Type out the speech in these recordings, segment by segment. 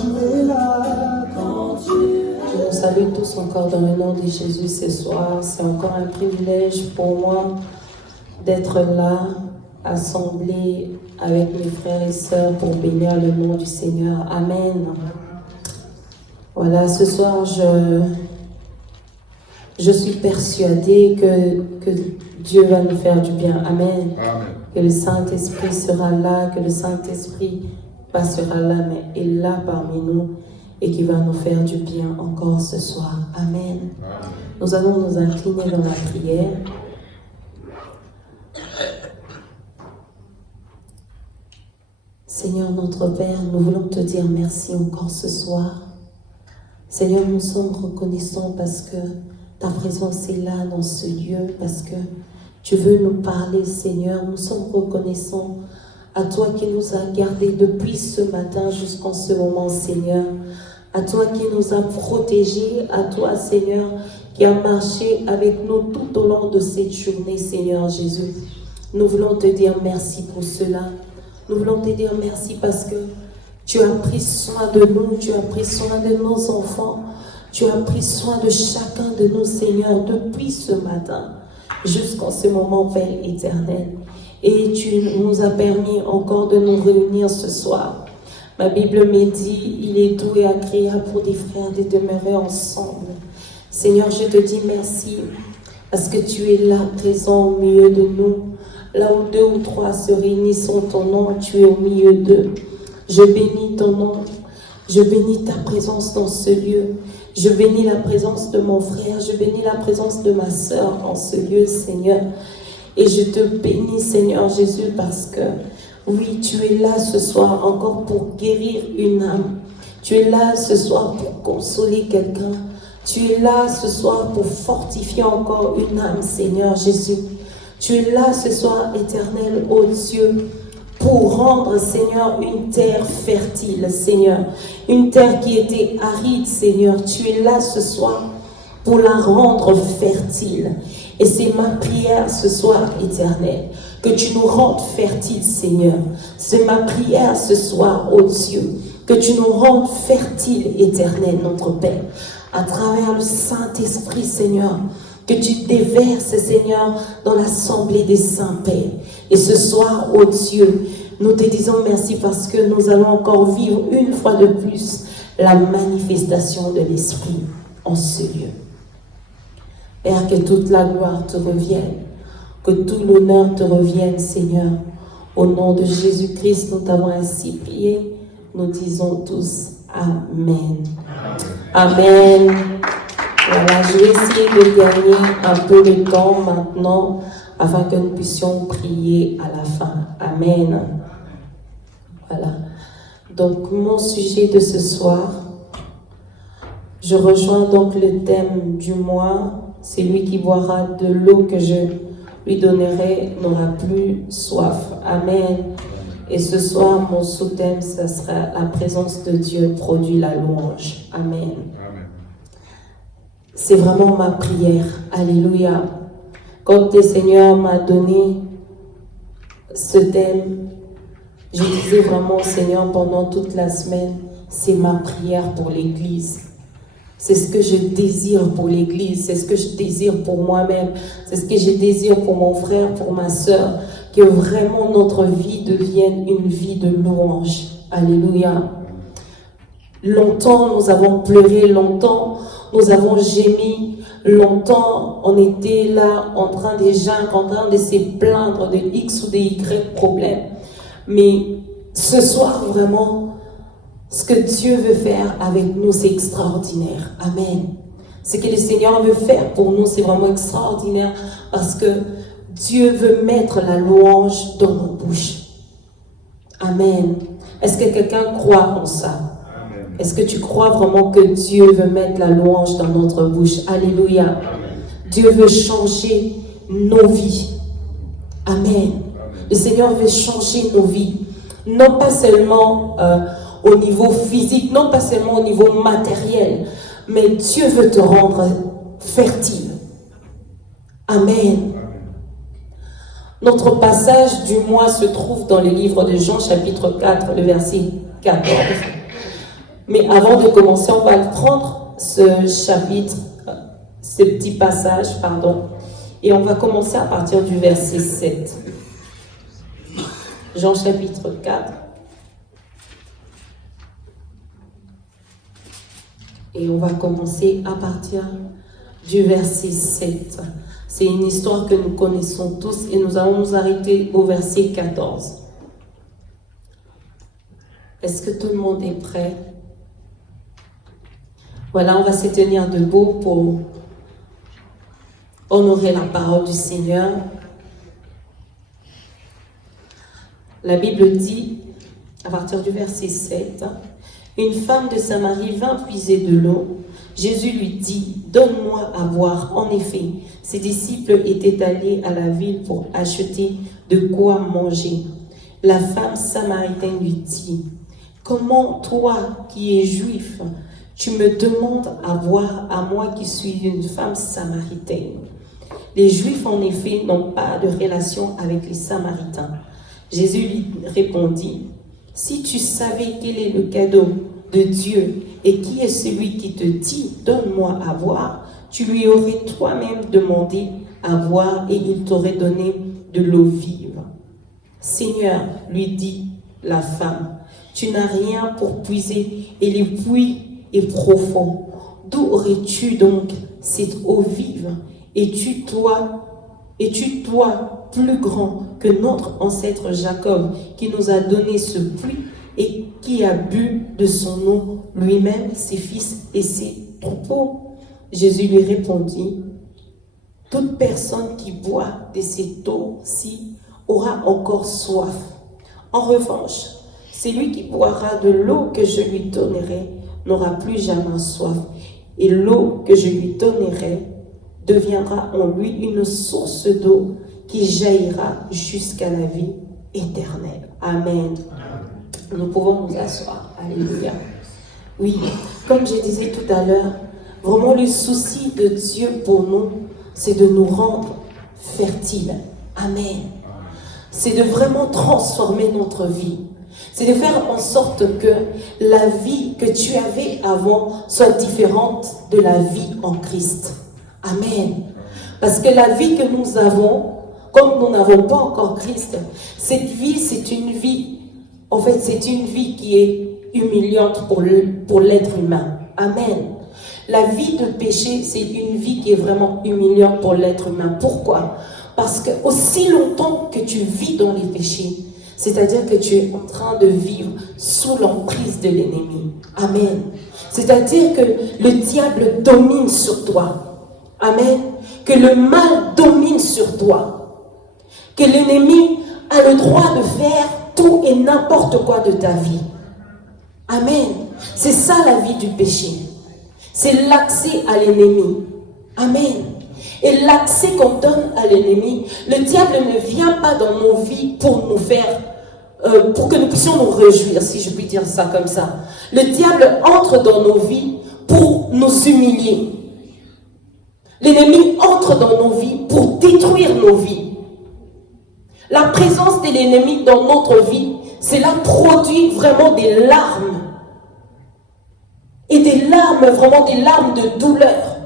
tu es là, quand tu es là. Je nous salue tous encore dans le nom de Jésus ce soir. C'est encore un privilège pour moi d'être là, assemblé avec mes frères et sœurs pour bénir le nom du Seigneur. Amen. Voilà, ce soir, je suis persuadée que Dieu va nous faire du bien. Amen. Amen. Que le Saint-Esprit sera là, que le Saint-Esprit passera là, mais est là parmi nous et qui va nous faire du bien encore ce soir. Amen. Amen. Nous allons nous incliner dans la prière. Seigneur notre Père, nous voulons te dire merci encore ce soir. Seigneur, nous sommes reconnaissants parce que ta présence est là dans ce lieu, parce que tu veux nous parler, Seigneur. Nous sommes reconnaissants à toi qui nous a gardés depuis ce matin jusqu'en ce moment, Seigneur. À toi qui nous a protégés, à toi, Seigneur, qui a marché avec nous tout au long de cette journée, Seigneur Jésus. Nous voulons te dire merci pour cela. Nous voulons te dire merci parce que tu as pris soin de nous, tu as pris soin de nos enfants, tu as pris soin de chacun de nous, Seigneur, depuis ce matin jusqu'en ce moment, Père éternel. Et tu nous as permis encore de nous réunir ce soir. Ma Bible me dit, il est doux et agréable pour des frères de demeurer ensemble. Seigneur, je te dis merci parce que tu es là, présent au milieu de nous. Là où 2 ou 3 se réunissent en ton nom, tu es au milieu d'eux. Je bénis ton nom. Je bénis ta présence dans ce lieu. Je bénis la présence de mon frère. Je bénis la présence de ma sœur dans ce lieu, Seigneur. Et je te bénis, Seigneur Jésus, parce que, oui, tu es là ce soir encore pour guérir une âme. Tu es là ce soir pour consoler quelqu'un. Tu es là ce soir pour fortifier encore une âme, Seigneur Jésus. Tu es là ce soir, éternel, ô Dieu, pour rendre, Seigneur, une terre fertile, Seigneur. Une terre qui était aride, Seigneur. Tu es là ce soir pour la rendre fertile. Et c'est ma prière ce soir, éternel, que tu nous rendes fertiles, Seigneur. C'est ma prière ce soir, ô Dieu, que tu nous rendes fertiles, éternel, notre Père, à travers le Saint-Esprit, Seigneur, que tu déverses, Seigneur, dans l'assemblée des saints, Père. Et ce soir, ô Dieu, nous te disons merci parce que nous allons encore vivre une fois de plus la manifestation de l'Esprit en ce lieu. Père, que toute la gloire te revienne, que tout l'honneur te revienne, Seigneur. Au nom de Jésus-Christ, nous t'avons ainsi prié. Nous disons tous Amen. Amen. Voilà, je vais essayer de gagner un peu de temps maintenant afin que nous puissions prier à la fin. Amen. Voilà. Donc, mon sujet de ce soir, je rejoins donc le thème du mois. C'est lui qui boira de l'eau que je lui donnerai n'aura plus soif. Amen. Et ce soir, mon sous-thème, ça sera la présence de Dieu produit la louange. Amen. C'est vraiment ma prière. Alléluia. Quand le Seigneur m'a donné ce thème, je disais vraiment au Seigneur pendant toute la semaine, c'est ma prière pour l'Église. C'est ce que je désire pour l'Église, c'est ce que je désire pour moi-même, c'est ce que je désire pour mon frère, pour ma sœur, que vraiment notre vie devienne une vie de louange. Alléluia. Longtemps nous avons pleuré, longtemps nous avons gémi, longtemps on était là en train de geindre, en train de se plaindre de X ou de Y problèmes. Mais ce soir vraiment, ce que Dieu veut faire avec nous, c'est extraordinaire. Amen. Ce que le Seigneur veut faire pour nous, c'est vraiment extraordinaire parce que Dieu veut mettre la louange dans nos bouches. Amen. Est-ce que quelqu'un croit en ça? Est-ce que tu crois vraiment que Dieu veut mettre la louange dans notre bouche? Alléluia. Amen. Dieu veut changer nos vies. Amen. Le Seigneur veut changer nos vies. Non pas seulement au niveau physique, non pas seulement au niveau matériel, mais Dieu veut te rendre fertile. Amen. Notre passage du mois se trouve dans le livre de Jean, chapitre 4, le verset 14. Mais avant de commencer, on va prendre ce chapitre, ce petit passage, pardon, et on va commencer à partir du verset 7. Jean chapitre 4. Et on va commencer à partir du verset 7. C'est une histoire que nous connaissons tous et nous allons nous arrêter au verset 14. Est-ce que tout le monde est prêt? Voilà, on va se tenir debout pour honorer la parole du Seigneur. La Bible dit, à partir du verset 7, « Une femme de Samarie vint puiser de l'eau. Jésus lui dit, « Donne-moi à boire. » En effet, ses disciples étaient allés à la ville pour acheter de quoi manger. La femme samaritaine lui dit, « Comment toi qui es juif, tu me demandes à boire à moi qui suis une femme samaritaine? » Les Juifs, en effet, n'ont pas de relation avec les Samaritains. Jésus lui répondit, « Si tu savais quel est le cadeau de Dieu et qui est celui qui te dit, donne-moi à boire, tu lui aurais toi-même demandé à boire et il t'aurait donné de l'eau vive. » Seigneur, lui dit la femme, tu n'as rien pour puiser et le puits est profond. D'où aurais-tu donc cette eau vive? Es-tu toi plus grand que notre ancêtre Jacob qui nous a donné ce puits et qui a bu de son eau lui-même, ses fils et ses troupeaux? Jésus lui répondit, toute personne qui boit de cette eau-ci aura encore soif. En revanche, celui qui boira de l'eau que je lui donnerai n'aura plus jamais soif, et l'eau que je lui donnerai deviendra en lui une source d'eau qui jaillira jusqu'à la vie éternelle. Amen. Nous pouvons nous asseoir. Alléluia. Oui, comme je disais tout à l'heure, vraiment le souci de Dieu pour nous, c'est de nous rendre fertiles. Amen. C'est de vraiment transformer notre vie. C'est de faire en sorte que la vie que tu avais avant soit différente de la vie en Christ. Amen. Parce que la vie que nous avons, comme nous n'avons pas encore Christ, cette vie, c'est une vie, en fait, c'est une vie qui est humiliante pour l'être humain. Amen. La vie de péché, c'est une vie qui est vraiment humiliante pour l'être humain. Pourquoi? Parce que aussi longtemps que tu vis dans les péchés, c'est-à-dire que tu es en train de vivre sous l'emprise de l'ennemi. Amen. C'est-à-dire que le diable domine sur toi. Amen. Que le mal domine sur toi. Que l'ennemi a le droit de faire tout et n'importe quoi de ta vie. Amen. C'est ça la vie du péché. C'est l'accès à l'ennemi. Amen. Et l'accès qu'on donne à l'ennemi, le diable ne vient pas dans nos vies pour nous faire, pour que nous puissions nous réjouir, si je puis dire ça comme ça. Le diable entre dans nos vies pour nous humilier. L'ennemi entre dans nos vies pour détruire nos vies. La présence de l'ennemi dans notre vie, cela produit vraiment des larmes. Et des larmes, vraiment des larmes de douleur.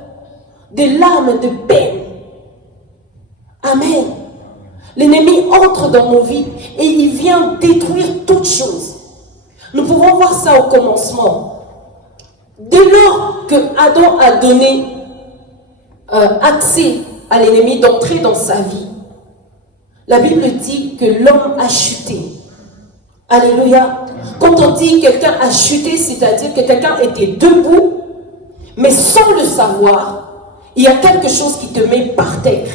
Des larmes de peine. Amen. L'ennemi entre dans nos vies et il vient détruire toutes choses. Nous pouvons voir ça au commencement. Dès lors que Adam a donné accès à l'ennemi d'entrer dans sa vie, la Bible dit que l'homme a chuté. Alléluia. Quand on dit quelqu'un a chuté, c'est-à-dire que quelqu'un était debout, mais sans le savoir, il y a quelque chose qui te met par terre.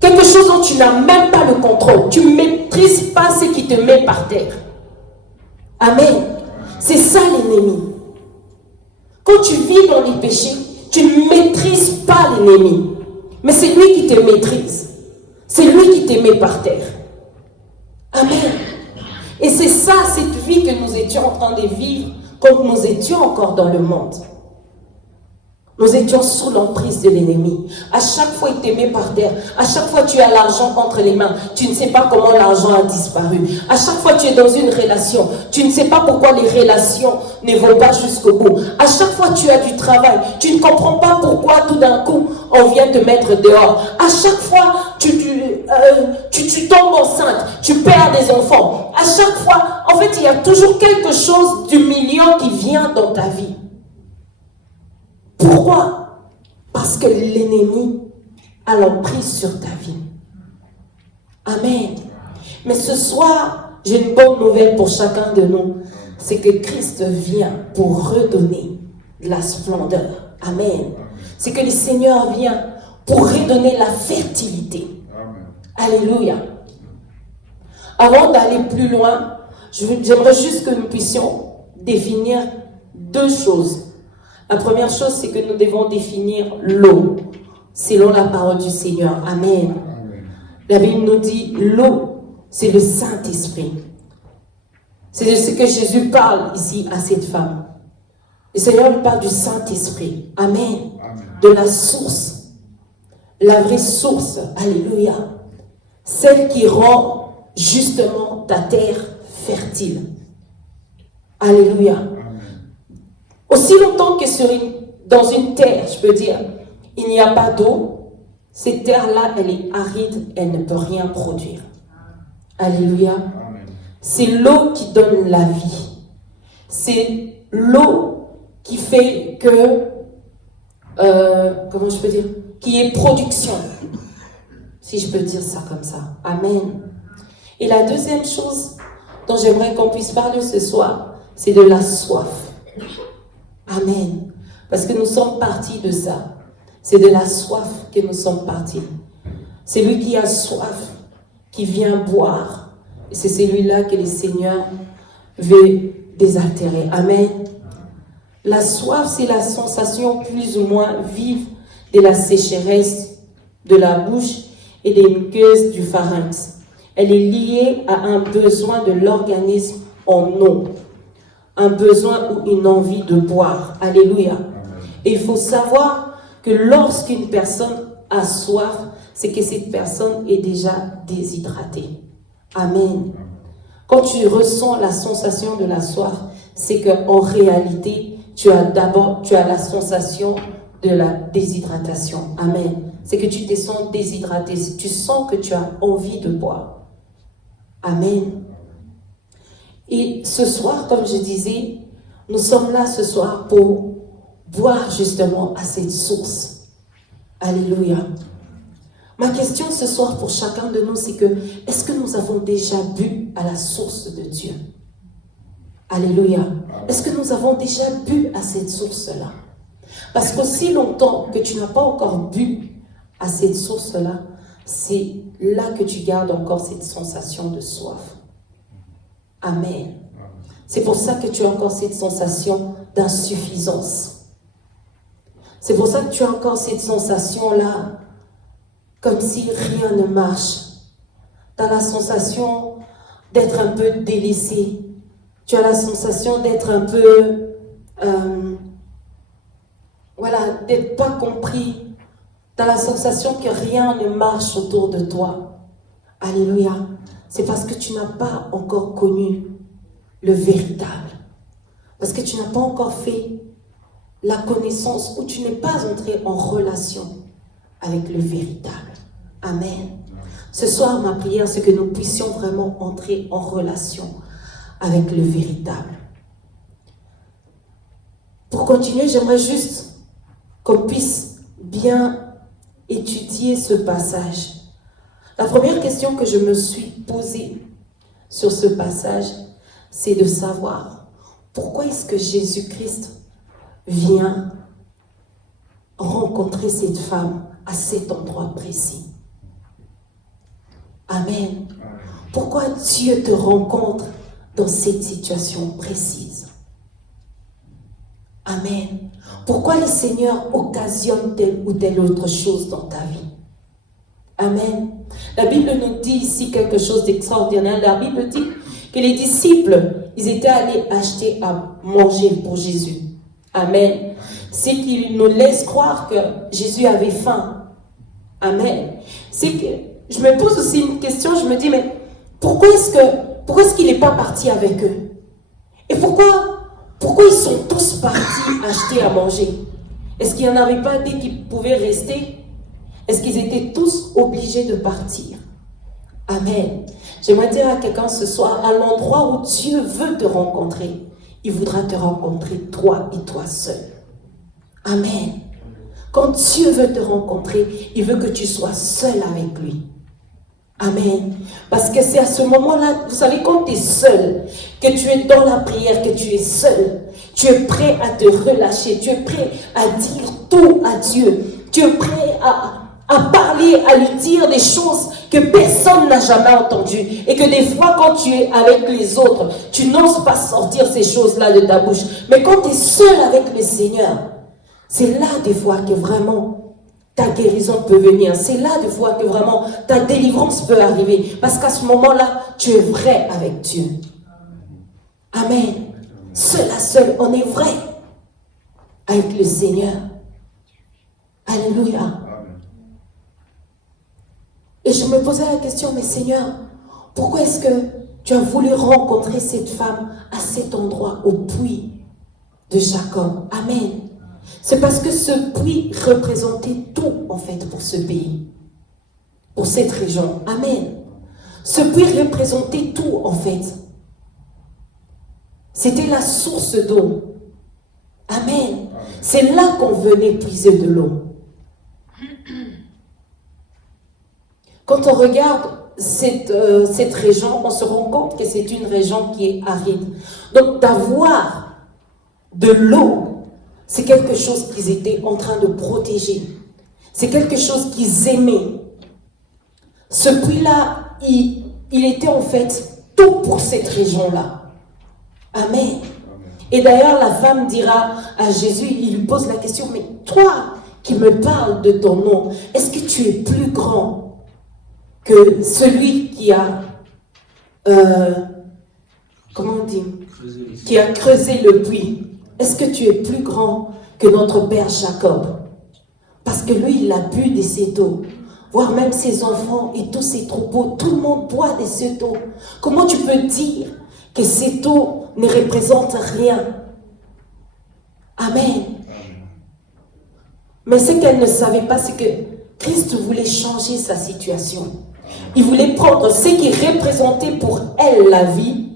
Quelque chose dont tu n'as même pas le contrôle. Tu ne maîtrises pas ce qui te met par terre. Amen. C'est ça l'ennemi. Quand tu vis dans les péchés, tu ne maîtrises pas l'ennemi. Mais c'est lui qui te maîtrise. C'est lui qui te met par terre. Amen. Et c'est ça, cette vie que nous étions en train de vivre quand nous étions encore dans le monde. Nous étions sous l'emprise de l'ennemi. À chaque fois, il te met par terre. À chaque fois, tu as l'argent entre les mains. Tu ne sais pas comment l'argent a disparu. À chaque fois, tu es dans une relation. Tu ne sais pas pourquoi les relations ne vont pas jusqu'au bout. À chaque fois, tu as du travail. Tu ne comprends pas pourquoi tout d'un coup, on vient te mettre dehors. À chaque fois, tu tombes enceinte. Tu perds des enfants. À chaque fois, en fait, il y a toujours quelque chose d'humiliant qui vient dans ta vie. Pourquoi? Parce que l'ennemi a l'emprise sur ta vie. Amen. Mais ce soir, j'ai une bonne nouvelle pour chacun de nous. C'est que Christ vient pour redonner la splendeur. Amen. C'est que le Seigneur vient pour redonner la fertilité. Alléluia. Avant d'aller plus loin, j'aimerais juste que nous puissions définir deux choses. La première chose, c'est que nous devons définir l'eau, selon la parole du Seigneur. Amen. La Bible nous dit, l'eau, c'est le Saint-Esprit. C'est de ce que Jésus parle ici à cette femme. Le Seigneur lui parle du Saint-Esprit. Amen. De la source. La vraie source. Alléluia. Celle qui rend justement ta terre fertile. Alléluia. Aussi longtemps que dans une terre, je peux dire, il n'y a pas d'eau, cette terre-là, elle est aride, elle ne peut rien produire. Alléluia. C'est l'eau qui donne la vie. C'est l'eau qui fait que, comment je peux dire, qui est production. Si je peux dire ça comme ça. Amen. Et la deuxième chose dont j'aimerais qu'on puisse parler ce soir, c'est de la soif. Amen. Parce que nous sommes partis de ça. C'est de la soif que nous sommes partis. C'est lui qui a soif, qui vient boire. Et c'est celui-là que le Seigneur veut désaltérer. Amen. La soif, c'est la sensation plus ou moins vive de la sécheresse de la bouche et des muqueuses du pharynx. Elle est liée à un besoin de l'organisme en eau. Un besoin ou une envie de boire. Alléluia. Et il faut savoir que lorsqu'une personne a soif, c'est que cette personne est déjà déshydratée. Amen. Quand tu ressens la sensation de la soif, c'est qu'en réalité, tu as la sensation de la déshydratation. Amen. C'est que tu te sens déshydraté. Tu sens que tu as envie de boire. Amen. Et ce soir, comme je disais, nous sommes là ce soir pour boire justement à cette source. Alléluia. Ma question ce soir pour chacun de nous, c'est que, est-ce que nous avons déjà bu à la source de Dieu? Alléluia. Est-ce que nous avons déjà bu à cette source-là? Parce qu'aussi longtemps que tu n'as pas encore bu à cette source-là, c'est là que tu gardes encore cette sensation de soif. Amen. C'est pour ça que tu as encore cette sensation d'insuffisance. C'est pour ça que tu as encore cette sensation-là, comme si rien ne marche. Tu as la sensation d'être un peu délaissé. Tu as la sensation d'être un peu, d'être pas compris. Tu as la sensation que rien ne marche autour de toi. Alléluia. C'est parce que tu n'as pas encore connu le véritable. Parce que tu n'as pas encore fait la connaissance ou tu n'es pas entré en relation avec le véritable. Amen. Ce soir, ma prière, c'est que nous puissions vraiment entrer en relation avec le véritable. Pour continuer, j'aimerais juste qu'on puisse bien étudier ce passage. La première question que je me suis posée sur ce passage, c'est de savoir pourquoi est-ce que Jésus-Christ vient rencontrer cette femme à cet endroit précis. Amen. Pourquoi Dieu te rencontre dans cette situation précise? Amen. Pourquoi le Seigneur occasionne telle ou telle autre chose dans ta vie? Amen. La Bible nous dit ici quelque chose d'extraordinaire. La Bible dit que les disciples, ils étaient allés acheter à manger pour Jésus. Amen. c'est qu'il nous laisse croire que Jésus avait faim. Amen. C'est que je me pose aussi une question, je me dis, mais pourquoi est-ce qu'il n'est pas parti avec eux? Et pourquoi ils sont tous partis acheter à manger? Est-ce qu'il n'y en avait pas des qui pouvaient rester? Est-ce qu'ils étaient tous obligés de partir? Amen. J'aimerais dire à quelqu'un ce soir, à l'endroit où Dieu veut te rencontrer, il voudra te rencontrer toi et toi seul. Amen. Quand Dieu veut te rencontrer, il veut que tu sois seul avec lui. Amen. Parce que c'est à ce moment-là, vous savez, quand tu es seul, que tu es dans la prière, que tu es seul, tu es prêt à te relâcher, tu es prêt à dire tout à Dieu, tu es prêt à parler, à lui dire des choses que personne n'a jamais entendues. Et que des fois, quand tu es avec les autres, tu n'oses pas sortir ces choses-là de ta bouche. Mais quand tu es seul avec le Seigneur, c'est là des fois que vraiment ta guérison peut venir. C'est là des fois que vraiment ta délivrance peut arriver. Parce qu'à ce moment-là, tu es vrai avec Dieu. Amen. Seul à seul, on est vrai avec le Seigneur. Alléluia. Et je me posais la question, mais Seigneur, pourquoi est-ce que tu as voulu rencontrer cette femme à cet endroit, au puits de Jacob? Amen. C'est parce que ce puits représentait tout, en fait, pour ce pays, pour cette région. Amen. Ce puits représentait tout, en fait. C'était la source d'eau. Amen. C'est là qu'on venait puiser de l'eau. Quand on regarde cette région, on se rend compte que c'est une région qui est aride. Donc d'avoir de l'eau, c'est quelque chose qu'ils étaient en train de protéger. C'est quelque chose qu'ils aimaient. Ce puits-là, il était en fait tout pour cette région-là. Amen. Et d'ailleurs, la femme dira à Jésus, il lui pose la question, mais toi qui me parles de ton nom, est-ce que tu es plus grand que celui qui a, comment on dit, qui a creusé le puits? Est-ce que tu es plus grand que notre père Jacob? Parce que lui, il a bu de cette eau. Voire même ses enfants et tous ses troupeaux, tout le monde boit de cette eau. Comment tu peux dire que cette eau ne représente rien? Amen. Mais ce qu'elle ne savait pas, c'est que Christ voulait changer sa situation. Il voulait prendre ce qui représentait pour elle la vie.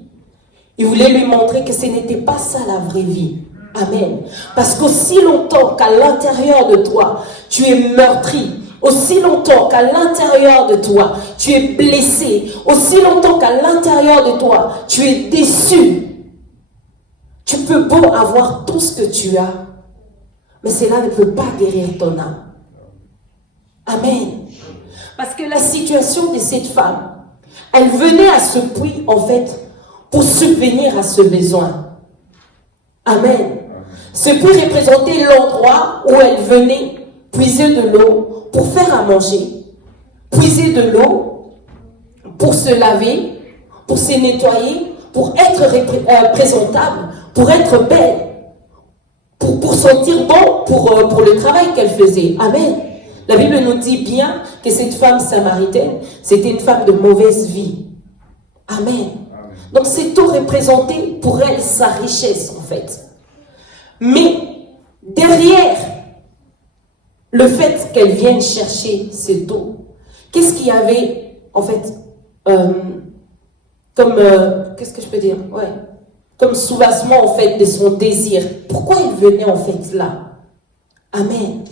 Il voulait lui montrer que ce n'était pas ça la vraie vie. Amen. Parce qu'aussi longtemps qu'à l'intérieur de toi, tu es meurtri, aussi longtemps qu'à l'intérieur de toi, tu es blessé, aussi longtemps qu'à l'intérieur de toi, tu es déçu, tu peux beau avoir tout ce que tu as, mais cela ne peut pas guérir ton âme. Amen. Parce que la situation de cette femme, elle venait à ce puits, en fait, pour subvenir à ce besoin. Amen. Ce puits représentait l'endroit où elle venait puiser de l'eau pour faire à manger, puiser de l'eau pour se laver, pour se nettoyer, pour être présentable, pour être belle, pour sentir bon pour le travail qu'elle faisait. Amen. La Bible nous dit bien que cette femme samaritaine, c'était une femme de mauvaise vie. Amen. Donc cette eau représentait pour elle sa richesse, en fait. Mais derrière le fait qu'elle vienne chercher cette eau, qu'est-ce qu'il y avait, en fait, qu'est-ce que je peux dire? Ouais, comme soubassement, en fait, de son désir. Pourquoi elle venait, en fait, là? Amen.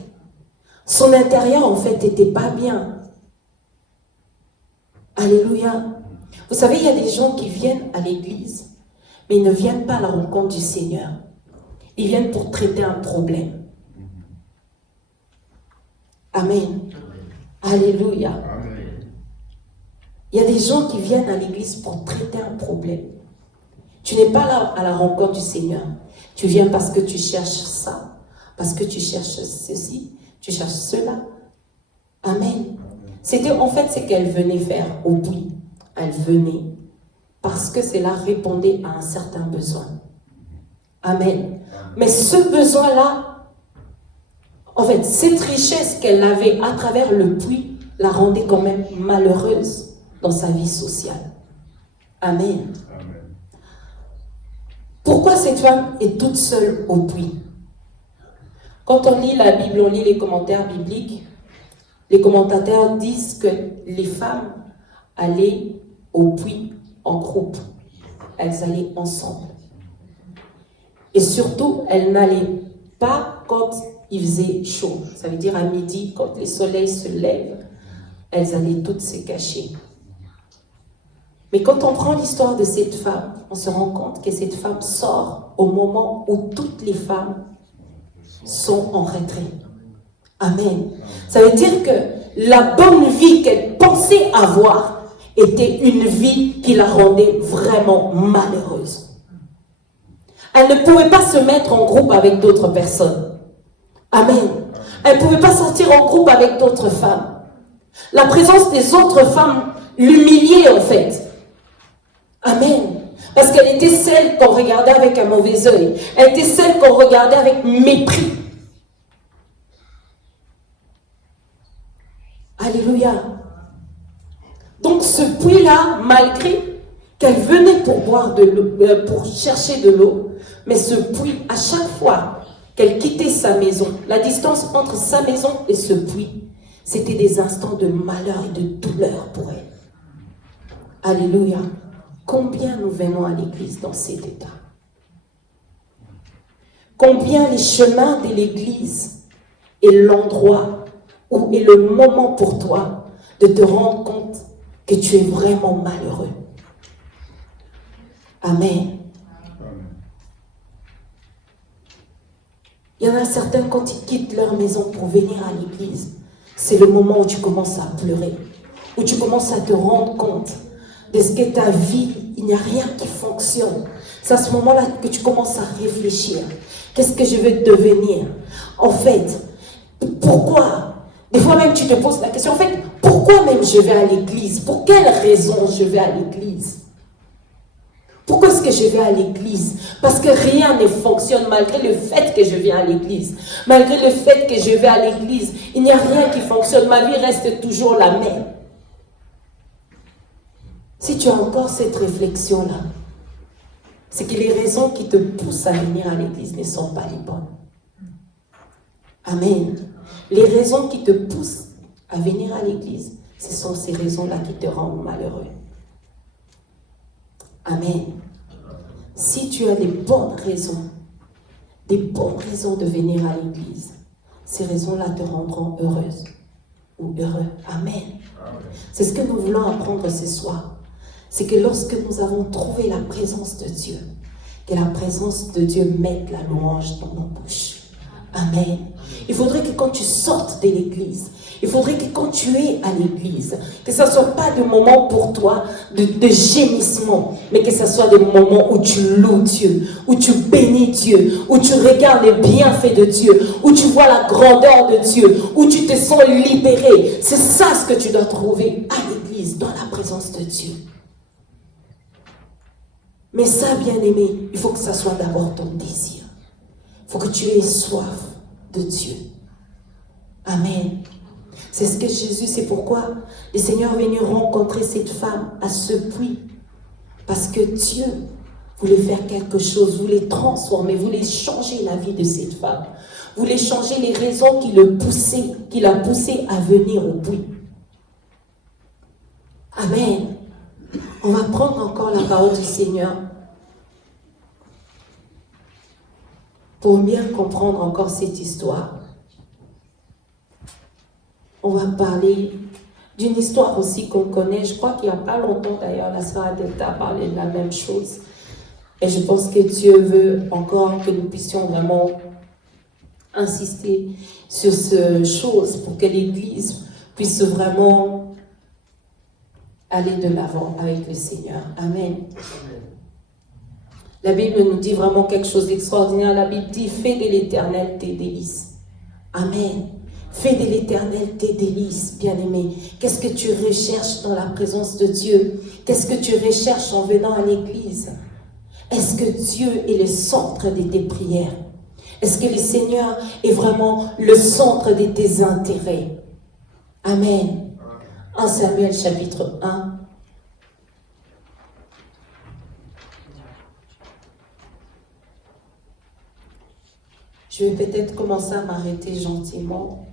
Son intérieur, en fait, n'était pas bien. Alléluia. Vous savez, il y a des gens qui viennent à l'église, mais ils ne viennent pas à la rencontre du Seigneur. Ils viennent pour traiter un problème. Amen. Alléluia. Il y a des gens qui viennent à l'église pour traiter un problème. Tu n'es pas là à la rencontre du Seigneur. Tu viens parce que tu cherches ça, parce que tu cherches ceci, tu cherches cela. Amen. C'était en fait ce qu'elle venait faire au puits. Elle venait parce que cela répondait à un certain besoin. Amen. Mais ce besoin-là En fait, cette richesse qu'elle avait à travers le puits la rendait quand même malheureuse dans sa vie sociale. Amen. Amen. Pourquoi cette femme est toute seule au puits? Quand on lit la Bible, on lit les commentaires bibliques, les commentateurs disent que les femmes allaient au puits en groupe. Elles allaient ensemble. Et surtout, elles n'allaient pas quand il faisait chaud. Ça veut dire à midi, quand le soleil se lève, elles allaient toutes se cacher. Mais quand on prend l'histoire de cette femme, on se rend compte que cette femme sort au moment où toutes les femmes sont en retrait. Amen. Ça veut dire que la bonne vie qu'elle pensait avoir était une vie qui la rendait vraiment malheureuse. Elle ne pouvait pas se mettre en groupe avec d'autres personnes. Amen. Elle ne pouvait pas sortir en groupe avec d'autres femmes. La présence des autres femmes l'humiliait en fait. Amen. Parce qu'elle était celle qu'on regardait avec un mauvais œil. Elle était celle qu'on regardait avec mépris. Alléluia. Donc ce puits-là, malgré qu'elle venait pour boire de l'eau, pour chercher de l'eau, mais ce puits, à chaque fois qu'elle quittait sa maison, la distance entre sa maison et ce puits, c'était des instants de malheur et de douleur pour elle. Alléluia. Combien nous venons à l'église dans cet état? Combien les chemins de l'église est l'endroit où est le moment pour toi de te rendre compte que tu es vraiment malheureux. Amen. Il y en a certains, quand ils quittent leur maison pour venir à l'église, c'est le moment où tu commences à pleurer, où tu commences à te rendre compte de ce que ta vie, il n'y a rien qui fonctionne. C'est à ce moment-là que tu commences à réfléchir. Qu'est-ce que je vais devenir? En fait, pourquoi? Des fois même tu te poses la question, en fait, pourquoi même je vais à l'église? Pour quelle raison je vais à l'église? Pourquoi est-ce que je vais à l'église? Parce que rien ne fonctionne malgré le fait que je viens à l'église. Malgré le fait que je vais à l'église, il n'y a rien qui fonctionne. Ma vie reste toujours la même. Si tu as encore cette réflexion-là, c'est que les raisons qui te poussent à venir à l'église ne sont pas les bonnes. Amen. Les raisons qui te poussent à venir à l'église, ce sont ces raisons-là qui te rendent malheureux. Amen. Si tu as des bonnes raisons de venir à l'église, ces raisons-là te rendront heureuse ou heureux. Amen. C'est ce que nous voulons apprendre ce soir. C'est que lorsque nous avons trouvé la présence de Dieu, que la présence de Dieu mette la louange dans nos bouches. Amen. Il faudrait que quand tu sortes de l'église, il faudrait que quand tu es à l'église, que ce ne soit pas des moments pour toi de gémissement, mais que ce soit des moments où tu loues Dieu, où tu bénis Dieu, où tu regardes les bienfaits de Dieu, où tu vois la grandeur de Dieu, où tu te sens libéré. C'est ça ce que tu dois trouver à l'église, dans la présence de Dieu. Mais ça, bien-aimé, il faut que ça soit d'abord ton désir. Il faut que tu aies soif de Dieu. Amen. C'est ce que Jésus, c'est pourquoi le Seigneur est venu rencontrer cette femme à ce puits. Parce que Dieu voulait faire quelque chose, voulait transformer, voulait changer la vie de cette femme. Voulait changer les raisons qui l'a poussé à venir au puits. Amen. On va prendre encore la parole du Seigneur pour bien comprendre encore cette histoire. On va parler d'une histoire aussi qu'on connaît. Je crois qu'il n'y a pas longtemps d'ailleurs, la sœur Adelta a parlé de la même chose. Et je pense que Dieu veut encore que nous puissions vraiment insister sur cette chose pour que l'Église puisse vraiment aller de l'avant avec le Seigneur. Amen. La Bible nous dit vraiment quelque chose d'extraordinaire. La Bible dit, fais de l'Éternel tes délices. Amen. Fais de l'Éternel tes délices, bien-aimé. Qu'est-ce que tu recherches dans la présence de Dieu? Qu'est-ce que tu recherches en venant à l'église? Est-ce que Dieu est le centre de tes prières? Est-ce que le Seigneur est vraiment le centre de tes intérêts? Amen. 1 Samuel chapitre 1. Je vais peut-être commencer à m'arrêter gentiment.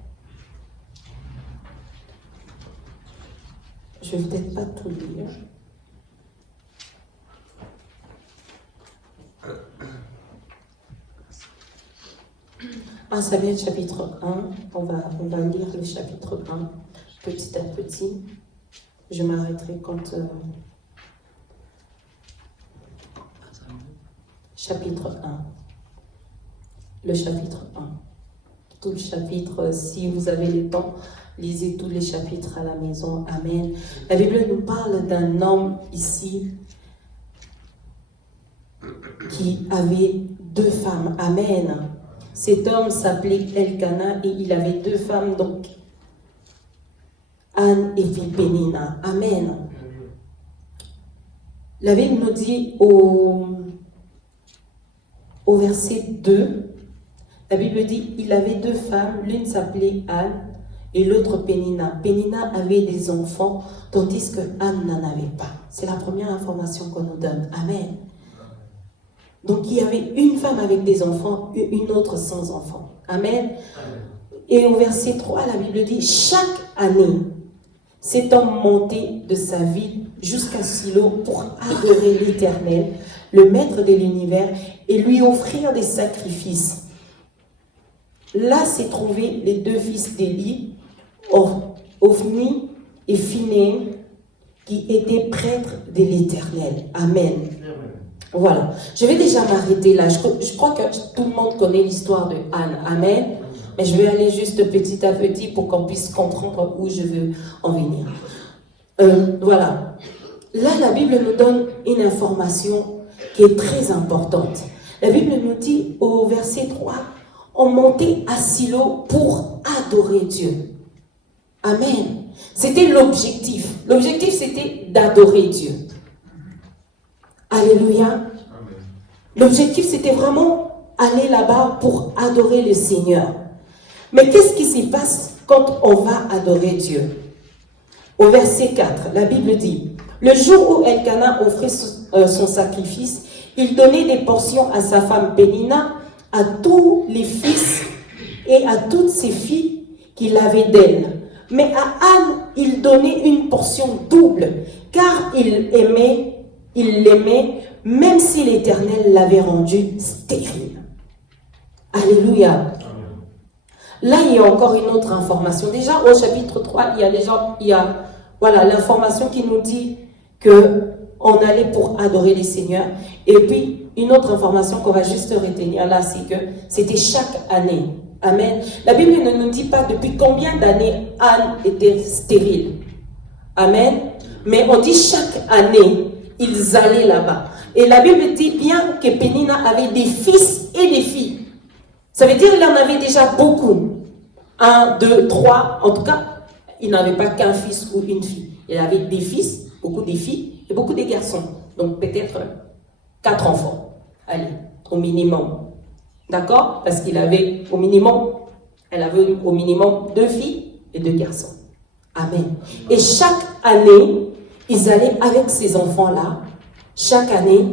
Je vais peut-être pas tout lire. Un Samuel chapitre 1, on va lire le chapitre 1 petit à petit. Je m'arrêterai quand... chapitre 1. Le chapitre 1. Tout le chapitre, si vous avez le temps, lisez tous les chapitres à la maison. Amen. La Bible nous parle d'un homme ici qui avait 2 femmes. Amen. Cet homme s'appelait Elkana et il avait 2 femmes, donc Anne et Pénina. Amen. La Bible nous dit au verset 2, la Bible dit, il avait 2 femmes, l'une s'appelait Anne et l'autre Pénina. Pénina avait des enfants, tandis que Anne n'en avait pas. C'est la première information qu'on nous donne. Amen. Donc il y avait une femme avec des enfants, une autre sans enfants. Amen. Et au verset 3, la Bible dit, chaque année, cet homme montait de sa ville jusqu'à Silo pour adorer l'Éternel, le maître de l'univers, et lui offrir des sacrifices. Là s'est trouvé les 2 fils d'Élie, Ophni et Phinéas, qui étaient prêtres de l'Éternel. Amen. Voilà. Je vais déjà m'arrêter là. Je crois que tout le monde connaît l'histoire de Anne. Amen. Mais je vais aller juste petit à petit pour qu'on puisse comprendre où je veux en venir. Voilà. Là, la Bible nous donne une information qui est très importante. La Bible nous dit au verset 3, on montait à Silo pour adorer Dieu. Amen. C'était l'objectif. L'objectif, c'était d'adorer Dieu. Alléluia. L'objectif, c'était vraiment aller là-bas pour adorer le Seigneur. Mais qu'est-ce qui se passe quand on va adorer Dieu? Au verset 4, la Bible dit, le jour où Elkana offrait son sacrifice, il donnait des portions à sa femme Pénina, à tous les fils et à toutes ses filles qu'il avait d'elle. Mais à Anne, il donnait une portion double, car il l'aimait, même si l'Éternel l'avait rendue stérile. Alléluia. Là, il y a encore une autre information. Déjà, au chapitre 3, il y a l'information qui nous dit qu'on allait pour adorer les seigneurs. Et puis, une autre information qu'on va juste retenir là, c'est que c'était chaque année. Amen. La Bible ne nous dit pas depuis combien d'années Anne était stérile. Amen. Mais on dit chaque année, ils allaient là-bas. Et la Bible dit bien que Pénina avait des fils et des filles. Ça veut dire qu'il en avait déjà beaucoup. 1, 2, 3. En tout cas, il n'avait pas qu'un fils ou une fille. Il avait des fils, beaucoup de filles et beaucoup de garçons. Donc peut-être 4 enfants. Allez, au minimum. D'accord? Parce qu'il avait elle avait au minimum 2 filles et 2 garçons. Amen. Et chaque année, ils allaient avec ces enfants-là, chaque année,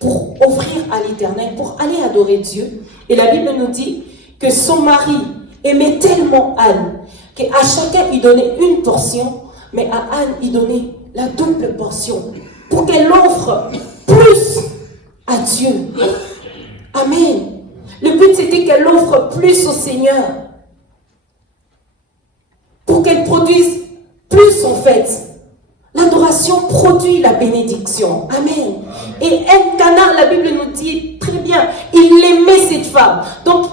pour offrir à l'Éternel, pour aller adorer Dieu. Et la Bible nous dit que son mari aimait tellement Anne, qu'à chacun il donnait une portion, mais à Anne il donnait la double portion, pour qu'elle offre plus à Dieu. Amen. Le but c'était qu'elle offre plus au Seigneur, pour qu'elle produise plus en fait. L'adoration produit la bénédiction. Amen. Et Elkana, la Bible nous dit très bien, il aimait cette femme. Donc,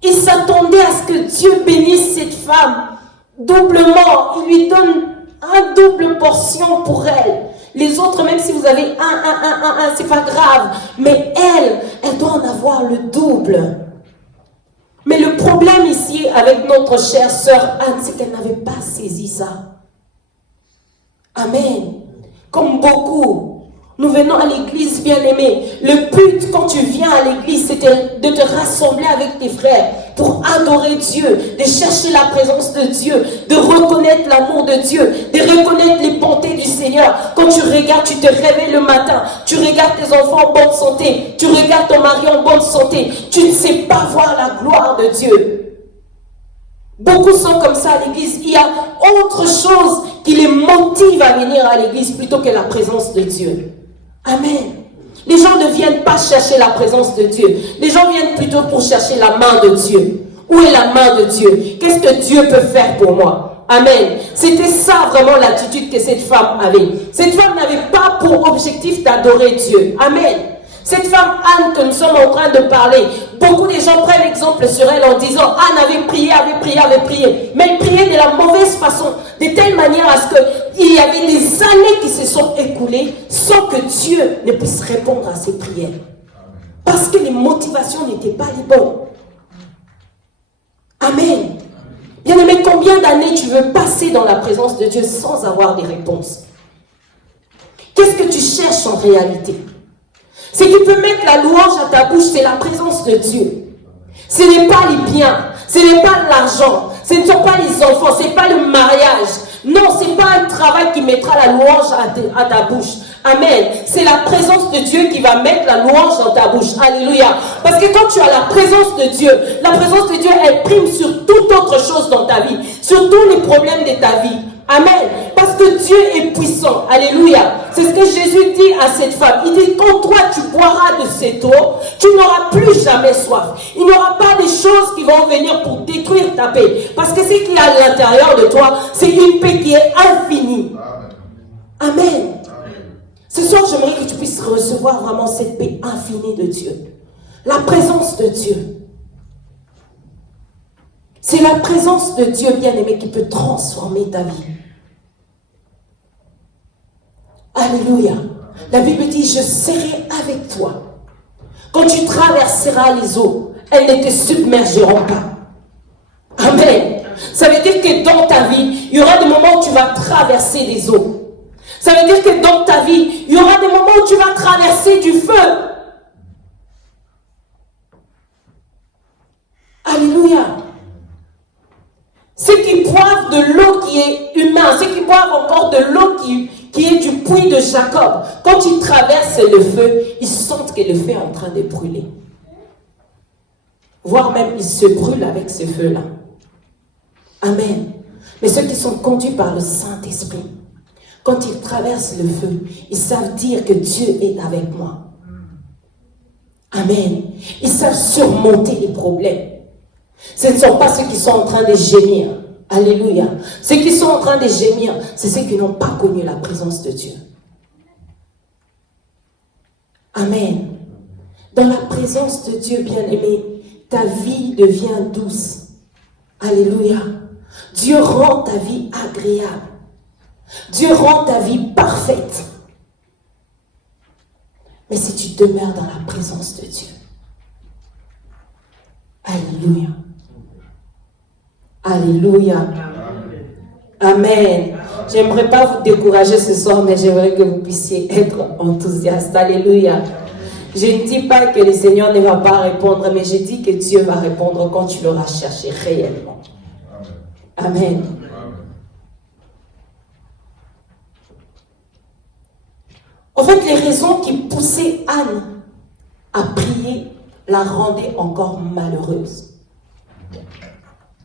il s'attendait à ce que Dieu bénisse cette femme doublement. Il lui donne une double portion pour elle. Les autres, même si vous avez un, c'est pas grave. Mais elle doit en avoir le double. Mais le problème ici avec notre chère sœur Anne, c'est qu'elle n'avait pas saisi ça. Amen. Comme beaucoup, Nous venons à l'église, bien-aimé. Le but, quand tu viens à l'église, c'est de te rassembler avec tes frères pour adorer Dieu, de chercher la présence de Dieu, de reconnaître l'amour de Dieu, de reconnaître les bontés du Seigneur. Quand tu regardes, tu te réveilles le matin, tu regardes tes enfants en bonne santé, tu regardes ton mari en bonne santé, tu ne sais pas voir la gloire de Dieu. Beaucoup sont comme ça à l'église. Il y a autre chose qui les motive à venir à l'église plutôt que la présence de Dieu. Amen. Les gens ne viennent pas chercher la présence de Dieu. Les gens viennent plutôt pour chercher la main de Dieu. Où est la main de Dieu? Qu'est-ce que Dieu peut faire pour moi? Amen. C'était ça vraiment l'attitude que cette femme avait. Cette femme n'avait pas pour objectif d'adorer Dieu. Amen. Cette femme Anne que nous sommes en train de parler, beaucoup de gens prennent exemple sur elle en disant Anne avait prié. Mais elle priait de la mauvaise façon, de telle manière à ce qu'il y avait des années qui se sont écoulées sans que Dieu ne puisse répondre à ses prières. Parce que les motivations n'étaient pas les bonnes. Amen. Bien-aimé, combien d'années tu veux passer dans la présence de Dieu sans avoir des réponses? Qu'est-ce que tu cherches en réalité? Ce qui peut mettre la louange à ta bouche, c'est la présence de Dieu. Ce n'est pas les biens, ce n'est pas l'argent, ce ne sont pas les enfants, ce n'est pas le mariage. Non, ce n'est pas un travail qui mettra la louange à ta bouche. Amen. C'est la présence de Dieu qui va mettre la louange dans ta bouche. Alléluia. Parce que quand tu as la présence de Dieu, elle prime sur toute autre chose dans ta vie, sur tous les problèmes de ta vie. Amen. Parce que Dieu est puissant. Alléluia. C'est ce que Jésus dit à cette femme. Il dit, quand toi tu boiras de cette eau, tu n'auras plus jamais soif. Il n'y aura pas des choses qui vont venir pour détruire ta paix. Parce que ce qu'il y a à l'intérieur de toi, c'est une paix qui est infinie. Amen. Amen. Ce soir, j'aimerais que tu puisses recevoir vraiment cette paix infinie de Dieu. La présence de Dieu. C'est la présence de Dieu, bien-aimé, qui peut transformer ta vie. Alléluia. La Bible dit, je serai avec toi. Quand tu traverseras les eaux, elles ne te submergeront pas. Amen. Ça veut dire que dans ta vie, il y aura des moments où tu vas traverser les eaux. Ça veut dire que dans ta vie, il y aura des moments où tu vas traverser du feu. Alléluia. Ceux qui boivent de l'eau qui est humaine, ceux qui boivent encore de l'eau qui est du puits de Jacob, quand ils traversent le feu, ils sentent que le feu est en train de brûler. Voire même, ils se brûlent avec ce feu-là. Amen. Mais ceux qui sont conduits par le Saint-Esprit, quand ils traversent le feu, ils savent dire que Dieu est avec moi. Amen. Ils savent surmonter les problèmes. Ce ne sont pas ceux qui sont en train de gémir. Alléluia. Ceux qui sont en train de gémir, c'est ceux qui n'ont pas connu la présence de Dieu. Amen. Dans la présence de Dieu, bien-aimé, ta vie devient douce. Alléluia. Dieu rend ta vie agréable. Dieu rend ta vie parfaite. Mais si tu demeures dans la présence de Dieu. Alléluia. Alléluia. Amen. J'aimerais pas vous décourager ce soir, mais j'aimerais que vous puissiez être enthousiastes. Alléluia. Je ne dis pas que le Seigneur ne va pas répondre, mais je dis que Dieu va répondre quand tu l'auras cherché réellement. Amen. En fait, les raisons qui poussaient Anne à prier la rendaient encore malheureuse.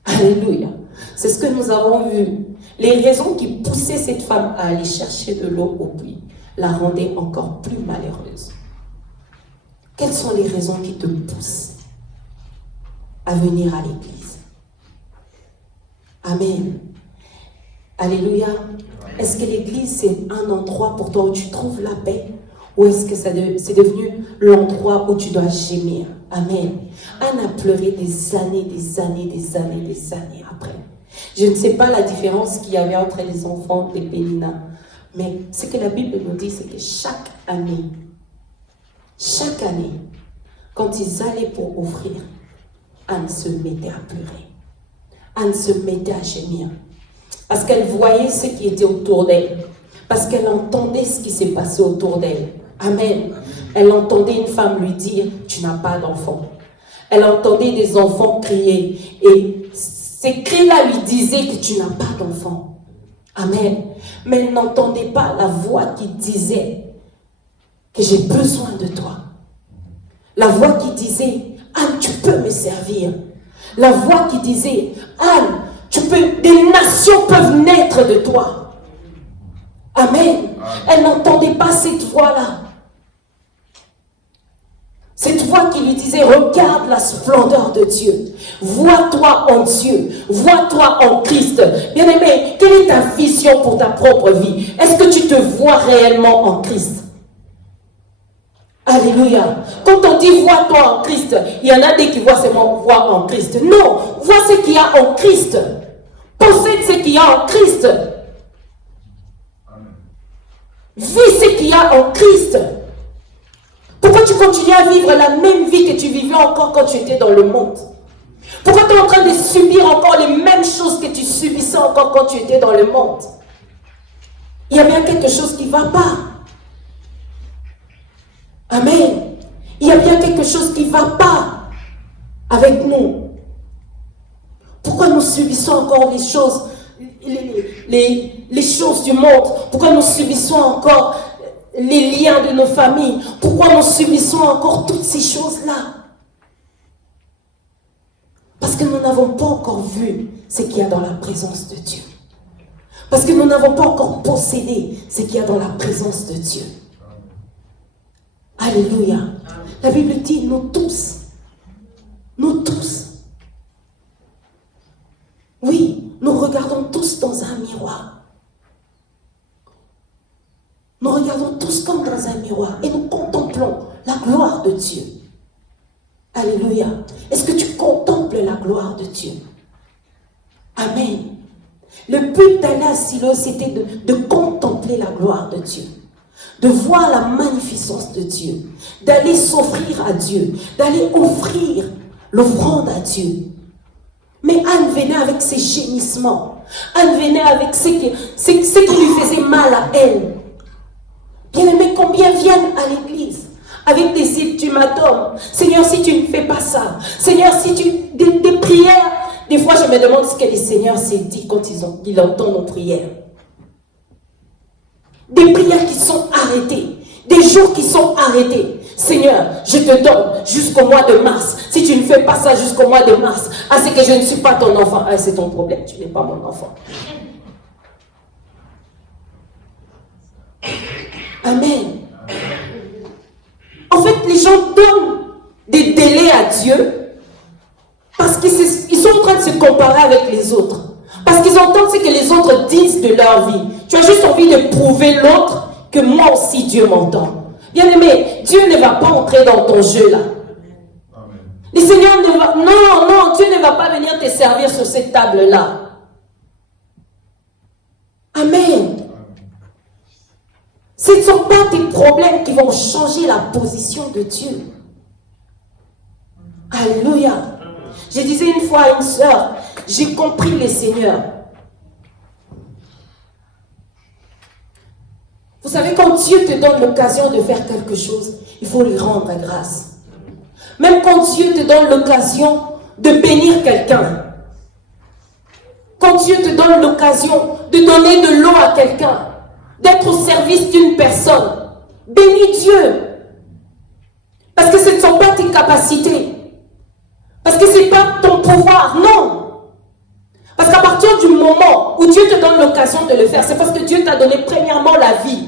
Alléluia. C'est ce que nous avons vu. Les raisons qui poussaient cette femme à aller chercher de l'eau au puits la rendaient encore plus malheureuse. Quelles sont les raisons qui te poussent à venir à l'église? Amen. Alléluia. Est-ce que l'église, c'est un endroit pour toi où tu trouves la paix? Ou est-ce que c'est devenu l'endroit où tu dois gémir? Amen. Anne a pleuré des années après. Je ne sais pas la différence qu'il y avait entre les enfants de Pénina. Mais ce que la Bible nous dit, c'est que chaque année, quand ils allaient pour offrir, Anne se mettait à pleurer. Anne se mettait à gémir. Parce qu'elle voyait ce qui était autour d'elle. Parce qu'elle entendait ce qui s'est passé autour d'elle. Amen. Elle entendait une femme lui dire, tu n'as pas d'enfant. Elle entendait des enfants crier. Et ces cris-là lui disaient que tu n'as pas d'enfant. Amen. Mais elle n'entendait pas la voix qui disait que j'ai besoin de toi. La voix qui disait, Anne, tu peux me servir. La voix qui disait, Anne, des nations peuvent naître de toi. Amen. Elle n'entendait pas cette voix-là. Cette voix qui lui disait, regarde la splendeur de Dieu. Vois-toi en Dieu. Vois-toi en Christ. Bien-aimé, quelle est ta vision pour ta propre vie? Est-ce que tu te vois réellement en Christ? Alléluia. Quand on dit vois-toi en Christ, il y en a des qui voient seulement voir en Christ. Non, vois ce qu'il y a en Christ. Possède ce qu'il y a en Christ. Vis ce qu'il y a en Christ. Pourquoi tu continues à vivre la même vie que tu vivais encore quand tu étais dans le monde? Pourquoi tu es en train de subir encore les mêmes choses que tu subissais encore quand tu étais dans le monde? Il y a bien quelque chose qui ne va pas. Amen. Il y a bien quelque chose qui ne va pas avec nous. Pourquoi nous subissons encore les choses, les choses du monde? Pourquoi nous subissons encore les liens de nos familles? Pourquoi nous subissons encore toutes ces choses-là? Parce que nous n'avons pas encore vu ce qu'il y a dans la présence de Dieu. Parce que nous n'avons pas encore possédé ce qu'il y a dans la présence de Dieu. Alléluia. La Bible dit, nous tous, oui, nous regardons tous dans un miroir. Nous regardons tous comme dans un miroir et nous contemplons la gloire de Dieu. Alléluia. Est-ce que tu contemples la gloire de Dieu? Amen. Le but d'aller à Silo, c'était de contempler la gloire de Dieu. De voir la magnificence de Dieu. D'aller s'offrir à Dieu. D'aller offrir l'offrande à Dieu. Mais Anne venait avec ses gémissements. Anne venait avec ce qui lui faisait mal à elle. Bien-aimés, combien viennent à l'église avec des ultimatums? Seigneur, si tu ne fais pas ça. Seigneur, si tu... Des prières. Des fois, je me demande ce que le Seigneur s'est dit quand il entend nos prières. Des prières qui sont arrêtées. Des jours qui sont arrêtés. Seigneur, je te donne jusqu'au mois de mars. Si tu ne fais pas ça jusqu'au mois de mars, c'est que je ne suis pas ton enfant. C'est ton problème, tu n'es pas mon enfant. Amen. En fait, les gens donnent des délais à Dieu parce qu'ils sont en train de se comparer avec les autres. Parce qu'ils entendent ce que les autres disent de leur vie. Tu as juste envie de prouver l'autre que moi aussi Dieu m'entend. Bien-aimé, Dieu ne va pas entrer dans ton jeu là. Le Seigneur ne va... Non, Dieu ne va pas venir te servir sur cette table-là. Amen. Ce ne sont pas tes problèmes qui vont changer la position de Dieu. Alléluia. Je disais une fois à une sœur, j'ai compris le Seigneur. Vous savez, quand Dieu te donne l'occasion de faire quelque chose, il faut lui rendre grâce. Même quand Dieu te donne l'occasion de bénir quelqu'un, quand Dieu te donne l'occasion de donner de l'eau à quelqu'un, d'être au service d'une personne, bénis Dieu. Parce que ce ne sont pas tes capacités. Parce que ce n'est pas ton pouvoir, non. Parce qu'à partir du moment où Dieu te donne l'occasion de le faire, c'est parce que Dieu t'a donné premièrement la vie.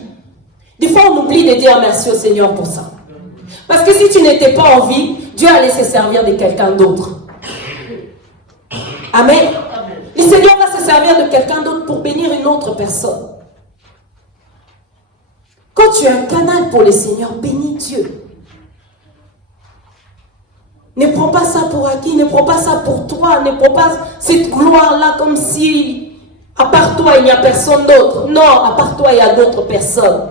Des fois, on oublie de dire merci au Seigneur pour ça. Parce que si tu n'étais pas en vie, Dieu allait se servir de quelqu'un d'autre. Amen. Le Seigneur va se servir de quelqu'un d'autre pour bénir une autre personne. Quand tu es un canal pour le Seigneur, bénis Dieu. Ne prends pas ça pour acquis, ne prends pas ça pour toi, ne prends pas cette gloire-là comme si, à part toi, il n'y a personne d'autre. Non, à part toi, il y a d'autres personnes.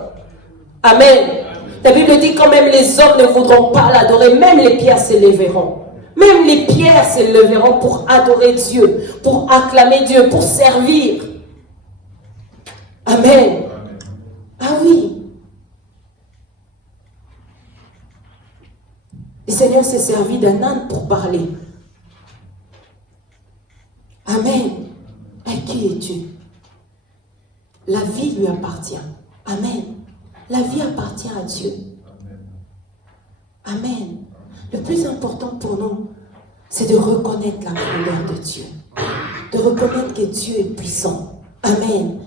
Amen. La Bible dit quand même les hommes ne voudront pas l'adorer, même les pierres s'élèveront. Même les pierres s'élèveront pour adorer Dieu, pour acclamer Dieu, pour servir. Amen. Ah oui. Seigneur s'est servi d'un âne pour parler. Amen. Et qui es-tu? La vie lui appartient. Amen. La vie appartient à Dieu. Amen. Le plus important pour nous, c'est de reconnaître la grandeur de Dieu. De reconnaître que Dieu est puissant. Amen.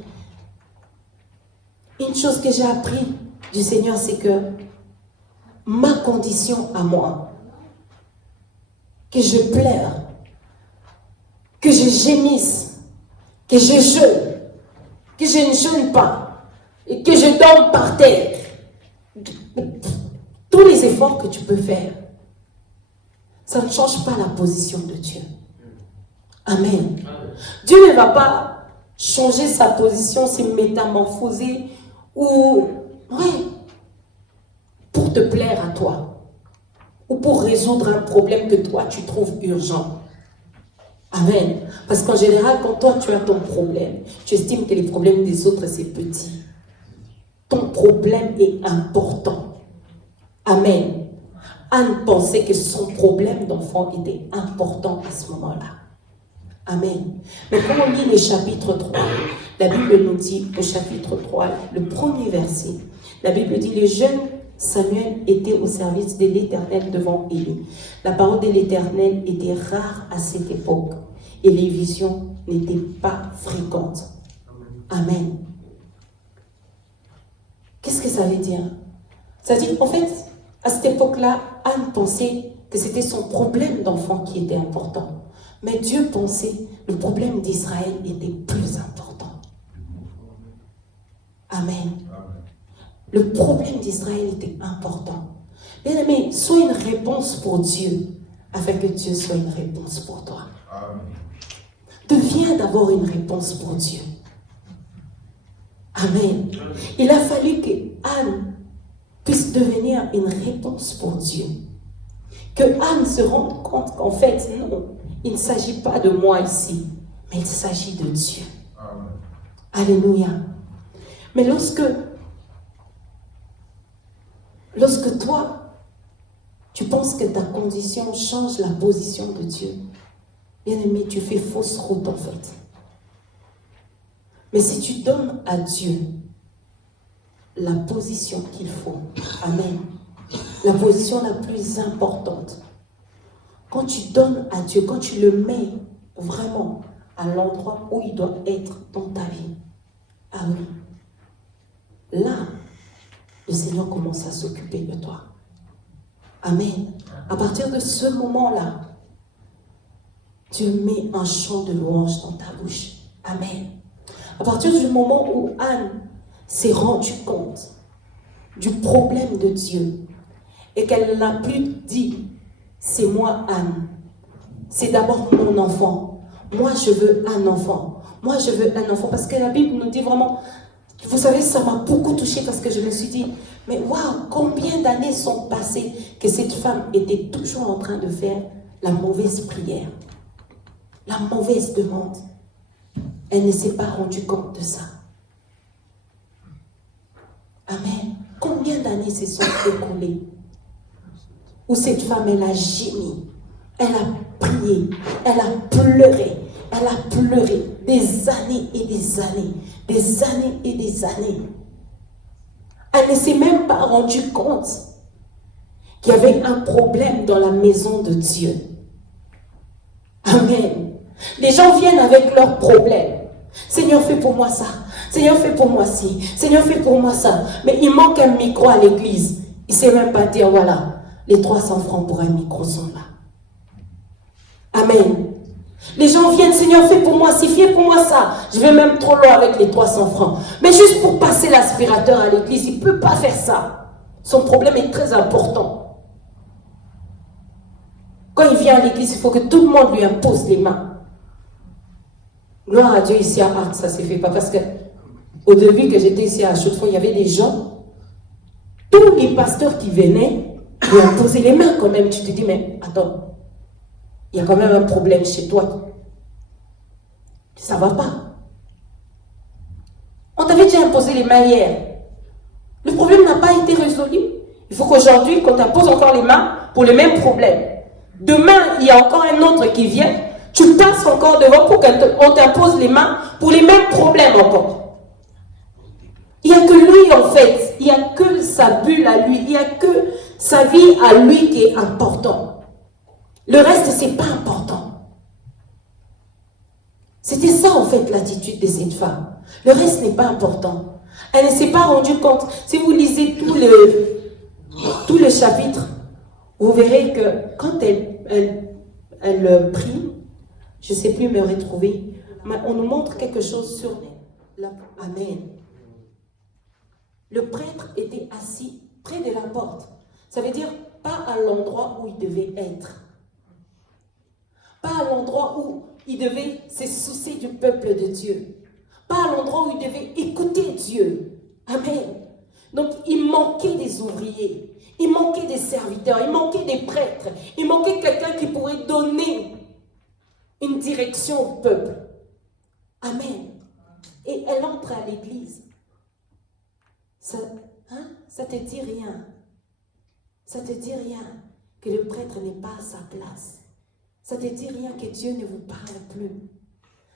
Une chose que j'ai appris du Seigneur, c'est que ma condition à moi, que je pleure, que je gémisse, que je jeûne, que je ne jeûne pas, et que je dorme par terre. Tous les efforts que tu peux faire, ça ne change pas la position de Dieu. Amen. Dieu ne va pas changer sa position, se métamorphoser ou pour te plaire à toi ou pour résoudre un problème que toi tu trouves urgent. Amen. Parce qu'en général, quand toi tu as ton problème, tu estimes que les problèmes des autres c'est petit. Ton problème est important. Amen. Anne pensait que son problème d'enfant était important à ce moment-là. Amen. Mais quand on lit le chapitre 3, la Bible nous dit, au chapitre 3, le premier verset, la Bible dit, le jeune Samuel était au service de l'Éternel devant Élie. La parole de l'Éternel était rare à cette époque et les visions n'étaient pas fréquentes. Amen. Qu'est-ce que ça veut dire? Ça veut dire qu'en fait, à cette époque-là, Anne pensait que c'était son problème d'enfant qui était important. Mais Dieu pensait que le problème d'Israël était plus important. Amen. Le problème d'Israël était important. Bien aimé, sois une réponse pour Dieu, afin que Dieu soit une réponse pour toi. Deviens d'abord une réponse pour Dieu. Amen. Il a fallu que Anne puisse devenir une réponse pour Dieu. Que Anne se rende compte qu'en fait, non, il ne s'agit pas de moi ici, mais il s'agit de Dieu. Amen. Alléluia. Mais lorsque toi, tu penses que ta condition change la position de Dieu, bien aimé, tu fais fausse route en fait. Mais si tu donnes à Dieu la position qu'il faut, amen, la position la plus importante, quand tu donnes à Dieu, quand tu le mets vraiment à l'endroit où il doit être dans ta vie, ah oui, là, le Seigneur commence à s'occuper de toi. Amen. À partir de ce moment-là, Dieu met un chant de louange dans ta bouche. Amen. À partir du moment où Anne s'est rendue compte du problème de Dieu et qu'elle n'a plus dit, c'est moi Anne, c'est d'abord mon enfant. Moi je veux un enfant. Moi je veux un enfant. Parce que la Bible nous dit vraiment, vous savez, ça m'a beaucoup touchée parce que je me suis dit, mais waouh, combien d'années sont passées que cette femme était toujours en train de faire la mauvaise prière, la mauvaise demande. Elle ne s'est pas rendue compte de ça. Amen. Combien d'années se sont écoulées où cette femme, elle a gémi, elle a prié, elle a pleuré des années et des années, des années et des années. Elle ne s'est même pas rendue compte qu'il y avait un problème dans la maison de Dieu. Amen. Les gens viennent avec leurs problèmes. Seigneur, fais pour moi ça. Seigneur, fais pour moi ci. Seigneur, fais pour moi ça. Mais il manque un micro à l'église. Il ne sait même pas dire, voilà, les 300 francs pour un micro sont là. Amen. Les gens viennent, Seigneur, fais pour moi ci, fais pour moi ça. Je vais même trop loin avec les 300 francs. Mais juste pour passer l'aspirateur à l'église, il ne peut pas faire ça. Son problème est très important. Quand il vient à l'église, il faut que tout le monde lui impose les mains. Gloire à Dieu, ici à Arc, ça ne s'est fait pas. Parce que au début que j'étais ici à Chaux-de-Fonds, il y avait des gens, tous les pasteurs qui venaient, lui imposaient les mains quand même. Tu te dis, mais attends, il y a quand même un problème chez toi. Ça ne va pas. On t'avait déjà imposé les mains hier. Le problème n'a pas été résolu. Il faut qu'aujourd'hui, quand tu imposes encore les mains, pour le même problème. Demain, il y a encore un autre qui vient. Tu passes encore devant pour qu'on t'impose les mains pour les mêmes problèmes encore. Il n'y a que lui en fait. Il n'y a que sa bulle à lui. Il n'y a que sa vie à lui qui est important. Le reste, ce n'est pas important. C'était ça en fait l'attitude de cette femme. Le reste n'est pas important. Elle ne s'est pas rendue compte. Si vous lisez tout le chapitre, vous verrez que quand elle prie, je ne sais plus me retrouver, mais on nous montre quelque chose sur la... Amen. Le prêtre était assis près de la porte. Ça veut dire pas à l'endroit où il devait être. Pas à l'endroit où il devait se soucier du peuple de Dieu. Pas à l'endroit où il devait écouter Dieu. Amen. Donc il manquait des ouvriers. Il manquait des serviteurs. Il manquait des prêtres. Il manquait quelqu'un qui pourrait donner une direction au peuple. Amen. Et elle entre à l'église. Ça te dit rien. Ça te dit rien que le prêtre n'est pas à sa place. Ça te dit rien que Dieu ne vous parle plus.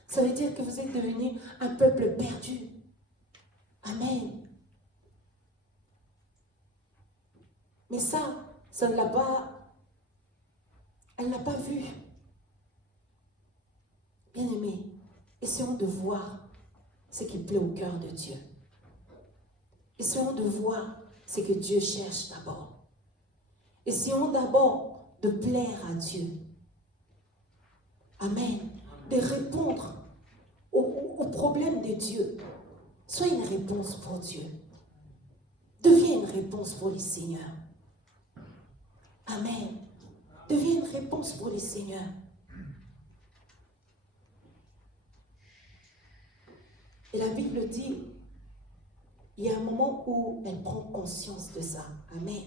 Ça veut dire que vous êtes devenu un peuple perdu. Amen. Mais ça ne l'a pas... Elle n'a pas vu. Bien-aimés, essayons de voir ce qui plaît au cœur de Dieu. Essayons de voir ce que Dieu cherche d'abord. Essayons d'abord de plaire à Dieu. Amen. De répondre aux problèmes de Dieu. Sois une réponse pour Dieu. Deviens une réponse pour les seigneurs. Amen. Deviens une réponse pour les seigneurs. Et la Bible dit, il y a un moment où elle prend conscience de ça. Amen.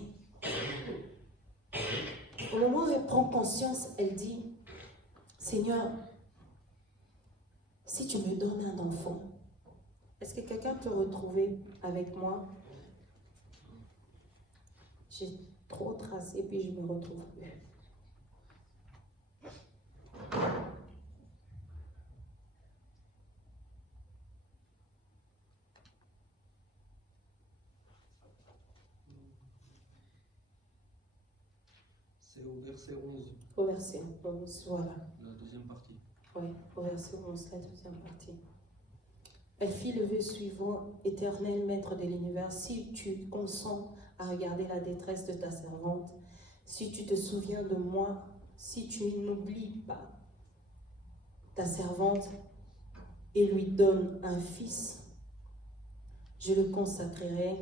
Au moment où elle prend conscience, elle dit, Seigneur, si tu me donnes un enfant, est-ce que quelqu'un peut retrouver avec moi? J'ai trop tracé, puis je me retrouve plus. C'est au verset 11. Au verset 11, voilà. La deuxième partie. Oui, au verset 11, la deuxième partie. Elle fit le vœu suivant, Éternel Maître de l'univers, si tu consens à regarder la détresse de ta servante, si tu te souviens de moi, si tu n'oublies pas ta servante et lui donnes un fils, je le consacrerai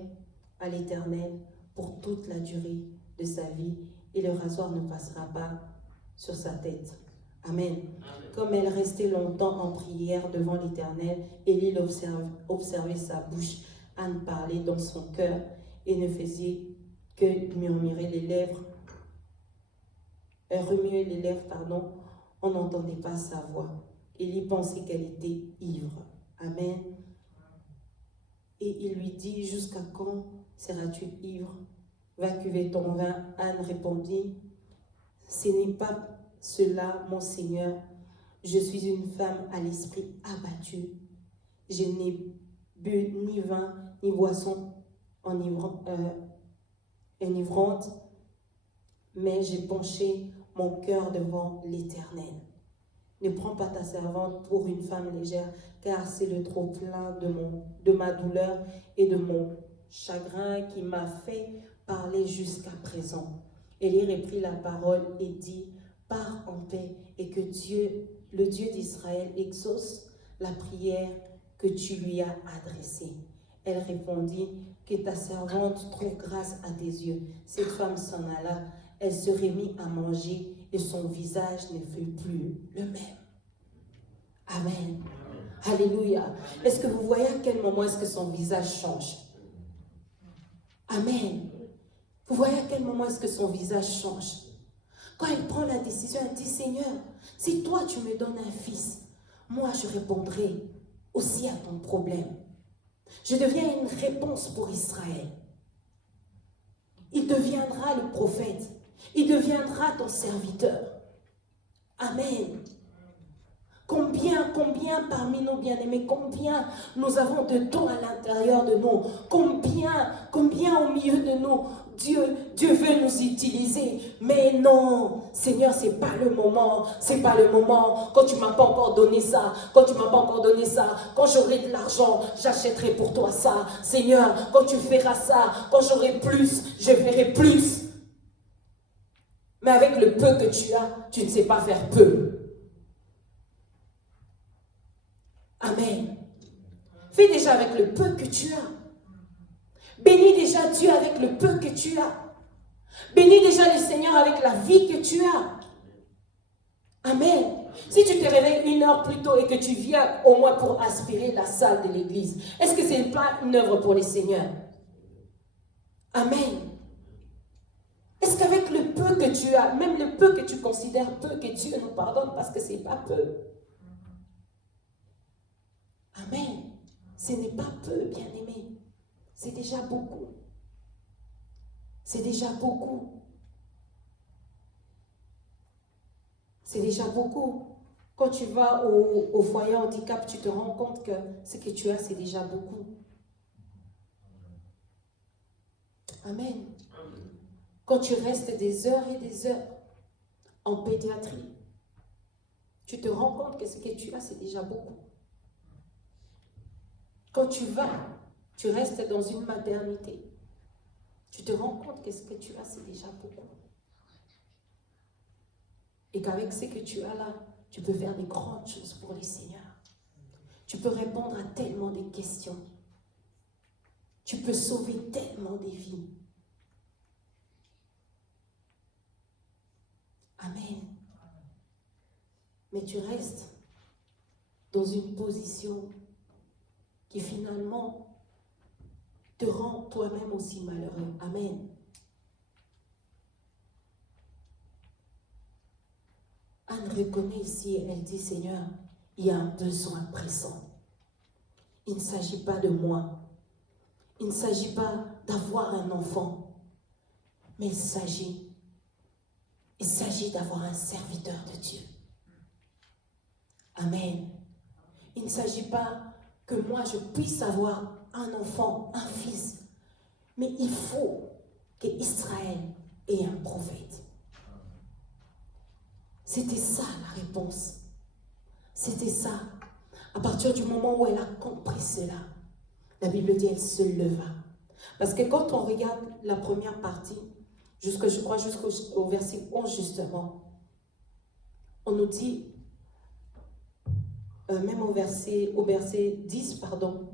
à l'Éternel pour toute la durée de sa vie et le rasoir ne passera pas sur sa tête. Amen. Amen. Comme elle restait longtemps en prière devant l'Éternel, Élie observait sa bouche, Anne parlait dans son cœur et ne faisait que murmurer les lèvres. Elle remuait les lèvres, on n'entendait pas sa voix. Élie pensait qu'elle était ivre. Amen. Et il lui dit, jusqu'à quand seras-tu ivre? Va cuver ton vin. Anne répondit, ce n'est pas cela, mon Seigneur. Je suis une femme à l'esprit abattu. Je n'ai bu ni vin, ni boisson enivrante, mais j'ai penché mon cœur devant l'Éternel. Ne prends pas ta servante pour une femme légère, car c'est le trop-plein de ma douleur et de mon chagrin qui m'a fait parler jusqu'à présent. Élie reprit la parole et dit, pars en paix et que Dieu, le Dieu d'Israël, exauce la prière que tu lui as adressée. Elle répondit, que ta servante trouve grâce à tes yeux. Cette femme s'en alla, elle se remit à manger et son visage ne fut plus le même. Amen. Alléluia. Est-ce que vous voyez à quel moment est-ce que son visage change? Amen. Vous voyez à quel moment est-ce que son visage change? Quand elle prend la décision, elle dit, Seigneur, si toi tu me donnes un fils, moi je répondrai aussi à ton problème. Je deviens une réponse pour Israël. Il deviendra le prophète. Il deviendra ton serviteur. Amen. Combien parmi nos bien-aimés, combien nous avons de dons à l'intérieur de nous, combien au milieu de nous, Dieu veut nous utiliser. Mais non, Seigneur, c'est pas le moment, quand tu m'as pas encore donné ça, quand j'aurai de l'argent, j'achèterai pour toi ça. Seigneur, quand tu feras ça, quand j'aurai plus, je ferai plus. Mais avec le peu que tu as, tu ne sais pas faire peu. Amen. Fais déjà avec le peu que tu as. Bénis déjà Dieu avec le peu que tu as. Bénis déjà le Seigneur avec la vie que tu as. Amen. Si tu te réveilles 1 heure plus tôt et que tu viens au moins pour aspirer la salle de l'église, est-ce que ce n'est pas une œuvre pour le Seigneur? Amen. Est-ce qu'avec le peu que tu as, même le peu que tu considères peu, que Dieu nous pardonne parce que ce n'est pas peu? Amen. Ce n'est pas peu, bien-aimé. C'est déjà beaucoup. C'est déjà beaucoup. C'est déjà beaucoup. Quand tu vas au foyer handicap, tu te rends compte que ce que tu as, c'est déjà beaucoup. Amen. Quand tu restes des heures et des heures en pédiatrie, tu te rends compte que ce que tu as, c'est déjà beaucoup. Quand tu restes dans une maternité, tu te rends compte que ce que tu as, c'est déjà beaucoup. Et qu'avec ce que tu as là, tu peux faire des grandes choses pour les Seigneurs. Tu peux répondre à tellement de questions. Tu peux sauver tellement de vies. Amen. Mais tu restes dans une position qui finalement te rend toi-même aussi malheureux. Amen. Anne reconnaît ici, elle dit, Seigneur, il y a un besoin pressant. Il ne s'agit pas de moi. Il ne s'agit pas d'avoir un enfant. Mais il s'agit d'avoir un serviteur de Dieu. Amen. Il ne s'agit pas que moi je puisse avoir un enfant, un fils. Mais il faut qu'Israël ait un prophète. C'était ça la réponse. C'était ça. À partir du moment où elle a compris cela, la Bible dit, elle se leva. Parce que quand on regarde la première partie, jusqu'au verset 11 justement, on nous dit, même au verset 10, pardon,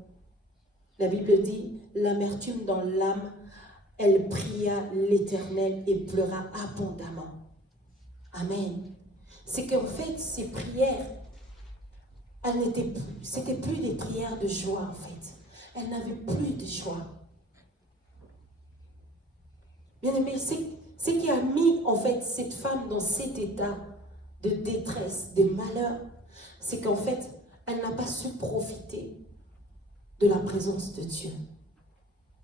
la Bible dit, l'amertume dans l'âme, elle pria l'Éternel et pleura abondamment. Amen. C'est qu'en fait, ces prières, c'était plus des prières de joie en fait. Elle n'avait plus de joie. Bien aimé, ce qui a mis en fait cette femme dans cet état de détresse, de malheur, c'est qu'en fait, elle n'a pas su profiter de la présence de Dieu.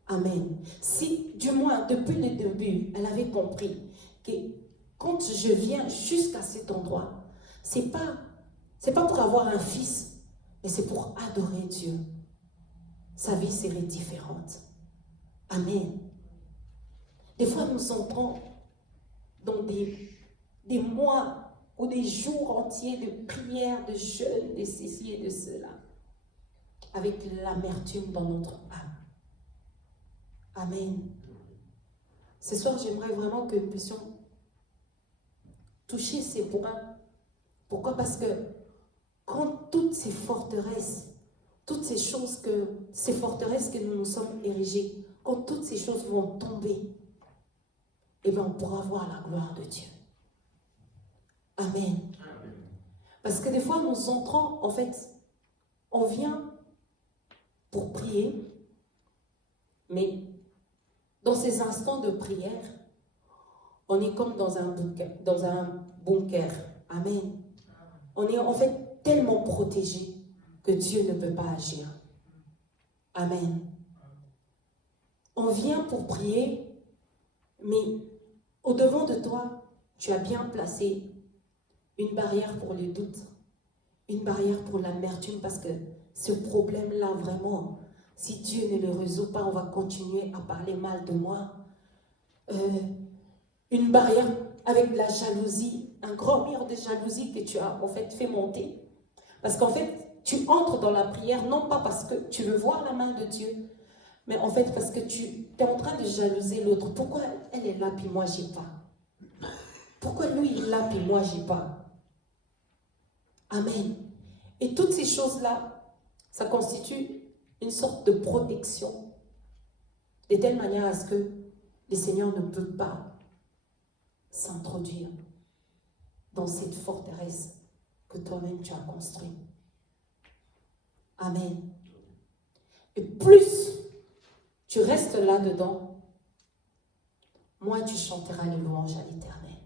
Amen. Si, du moins, depuis le début, elle avait compris que quand je viens jusqu'à cet endroit, c'est pas pour avoir un fils, mais c'est pour adorer Dieu. Sa vie serait différente. Amen. Des fois, nous entrons dans des mois ou des jours entiers de prières, de jeûnes, de ceci et de cela, avec l'amertume dans notre âme. Amen. Ce soir, j'aimerais vraiment que nous puissions toucher ces points. Pourquoi? Parce que quand toutes ces forteresses, ces forteresses que nous nous sommes érigées, quand toutes ces choses vont tomber, eh bien, on pourra voir la gloire de Dieu. Amen. Parce que des fois, nous entrons, en fait, on vient pour prier, mais dans ces instants de prière, on est comme dans un bunker. Amen. On est en fait tellement protégé que Dieu ne peut pas agir. Amen. On vient pour prier, mais Au-devant de toi, tu as bien placé une barrière pour le doute, une barrière pour l'amertume, parce que ce problème-là, vraiment, si Dieu ne le résout pas, on va continuer à parler mal de moi. Une barrière avec de la jalousie, un grand mur de jalousie que tu as en fait monter. Parce qu'en fait, tu entres dans la prière, non pas parce que tu veux voir la main de Dieu, mais en fait parce que tu es en train de jalouser l'autre. Pourquoi elle est là puis moi j'ai pas? Pourquoi lui il est là puis moi j'ai pas? Amen. Et toutes ces choses-là, ça constitue une sorte de protection, de telle manière à ce que le Seigneur ne peut pas s'introduire dans cette forteresse que toi-même tu as construite. Amen. Et plus tu restes là-dedans, moins tu chanteras les louanges à l'Éternel.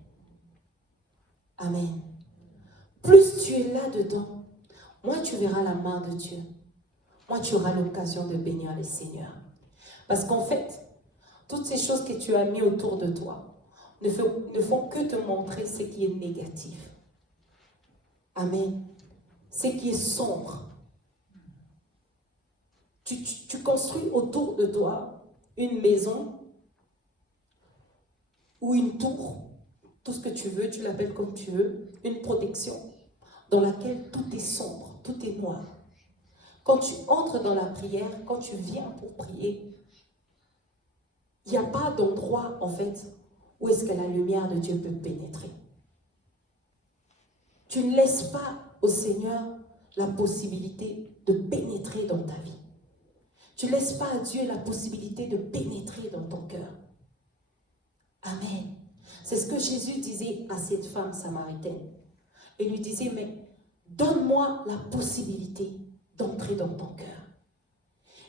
Amen. Plus tu es là-dedans, moins tu verras la main de Dieu. Moins tu auras l'occasion de bénir le Seigneur. Parce qu'en fait, toutes ces choses que tu as mis autour de toi ne font que te montrer ce qui est négatif. Amen. Ce qui est sombre. Tu construis autour de toi une maison ou une tour, tout ce que tu veux, tu l'appelles comme tu veux, une protection dans laquelle tout est sombre, tout est noir. Quand tu entres dans la prière, quand tu viens pour prier, il n'y a pas d'endroit en fait où est-ce que la lumière de Dieu peut pénétrer. Tu ne laisses pas au Seigneur la possibilité de pénétrer dans ta vie. Tu ne laisses pas à Dieu la possibilité de pénétrer dans ton cœur. Amen. C'est ce que Jésus disait à cette femme samaritaine. Il lui disait, mais donne-moi la possibilité d'entrer dans ton cœur.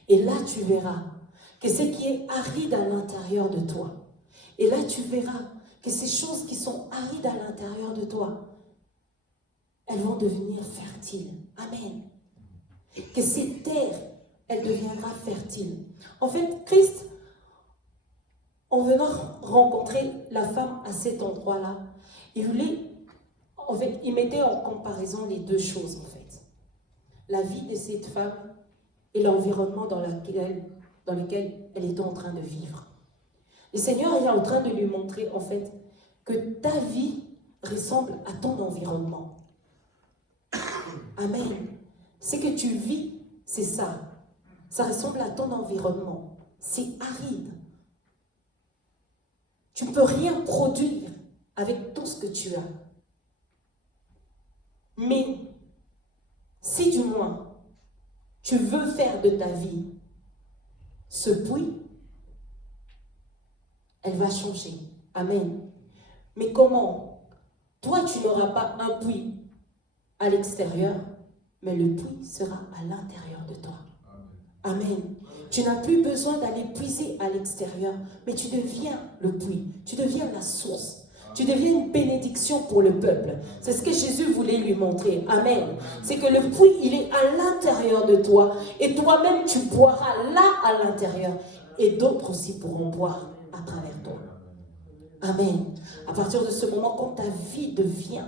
Et là, tu verras que ce qui est aride à l'intérieur de toi, et là, tu verras que ces choses qui sont arides à l'intérieur de toi, elles vont devenir fertiles. Amen. Que cette terre, elle deviendra fertile. En fait, Christ, en venant rencontrer la femme à cet endroit-là, il mettait en comparaison les deux choses, en fait. La vie de cette femme et l'environnement dans lequel elle était en train de vivre. Le Seigneur est en train de lui montrer, en fait, que ta vie ressemble à ton environnement. Amen. Ce que tu vis, c'est ça. Ça ressemble à ton environnement. C'est aride. Tu ne peux rien produire avec tout ce que tu as. Mais si du moins tu veux faire de ta vie ce puits, elle va changer. Amen. Mais comment? Toi, tu n'auras pas un puits à l'extérieur, mais le puits sera à l'intérieur de toi. Amen. Tu n'as plus besoin d'aller puiser à l'extérieur, mais tu deviens le puits, tu deviens la source. Tu deviens une bénédiction pour le peuple. C'est ce que Jésus voulait lui montrer. Amen. C'est que le puits, il est à l'intérieur de toi. Et toi-même, tu boiras là à l'intérieur. Et d'autres aussi pourront boire à travers toi. Amen. À partir de ce moment, quand ta vie devient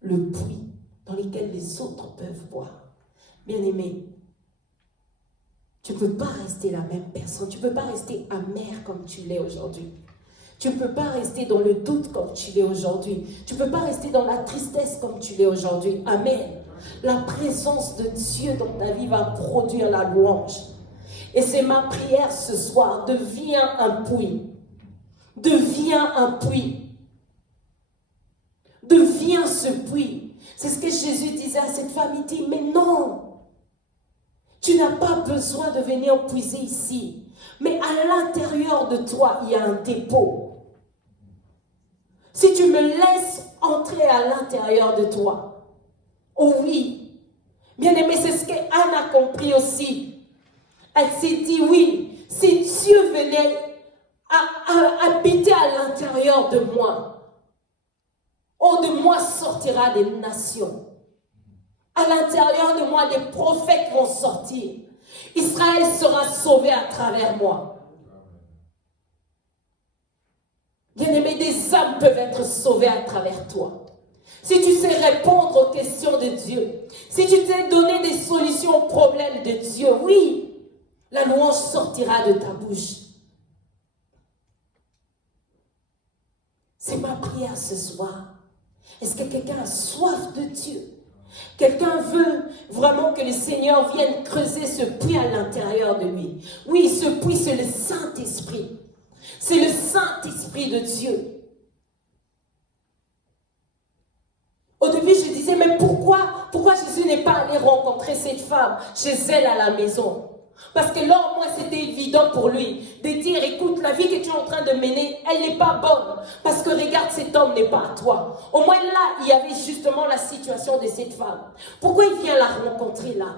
le puits dans lequel les autres peuvent boire. Bien-aimé, tu ne peux pas rester la même personne. Tu ne peux pas rester amer comme tu l'es aujourd'hui. Tu ne peux pas rester dans le doute comme tu l'es aujourd'hui. Tu ne peux pas rester dans la tristesse comme tu l'es aujourd'hui. Amen. La présence de Dieu dans ta vie va produire la louange. Et c'est ma prière ce soir. Deviens un puits. Deviens un puits. Deviens ce puits. C'est ce que Jésus disait à cette femme. Il dit, mais non. Tu n'as pas besoin de venir puiser ici. Mais à l'intérieur de toi, il y a un dépôt. Si tu me laisses entrer à l'intérieur de toi, oh oui, bien aimé, c'est ce qu'Anne a compris aussi. Elle s'est dit, oui, si Dieu venait à habiter à l'intérieur de moi, oh, de moi sortira des nations. À l'intérieur de moi, des prophètes vont sortir. Israël sera sauvé à travers moi. Bien-aimé, des âmes peuvent être sauvées à travers toi. Si tu sais répondre aux questions de Dieu, si tu sais donner des solutions aux problèmes de Dieu, oui, la louange sortira de ta bouche. C'est ma prière ce soir. Est-ce que quelqu'un a soif de Dieu? Quelqu'un veut vraiment que le Seigneur vienne creuser ce puits à l'intérieur de lui. Oui, ce puits, c'est le Saint-Esprit. C'est le Saint-Esprit de Dieu. Au début, je disais, mais pourquoi Jésus n'est pas allé rencontrer cette femme chez elle à la maison? Parce que là, moi, c'était évident pour lui de dire, écoute, la vie que tu es en train de mener, elle n'est pas bonne. Parce que regarde, cet homme n'est pas à toi. Au moins là, il y avait justement la situation de cette femme. Pourquoi il vient la rencontrer là?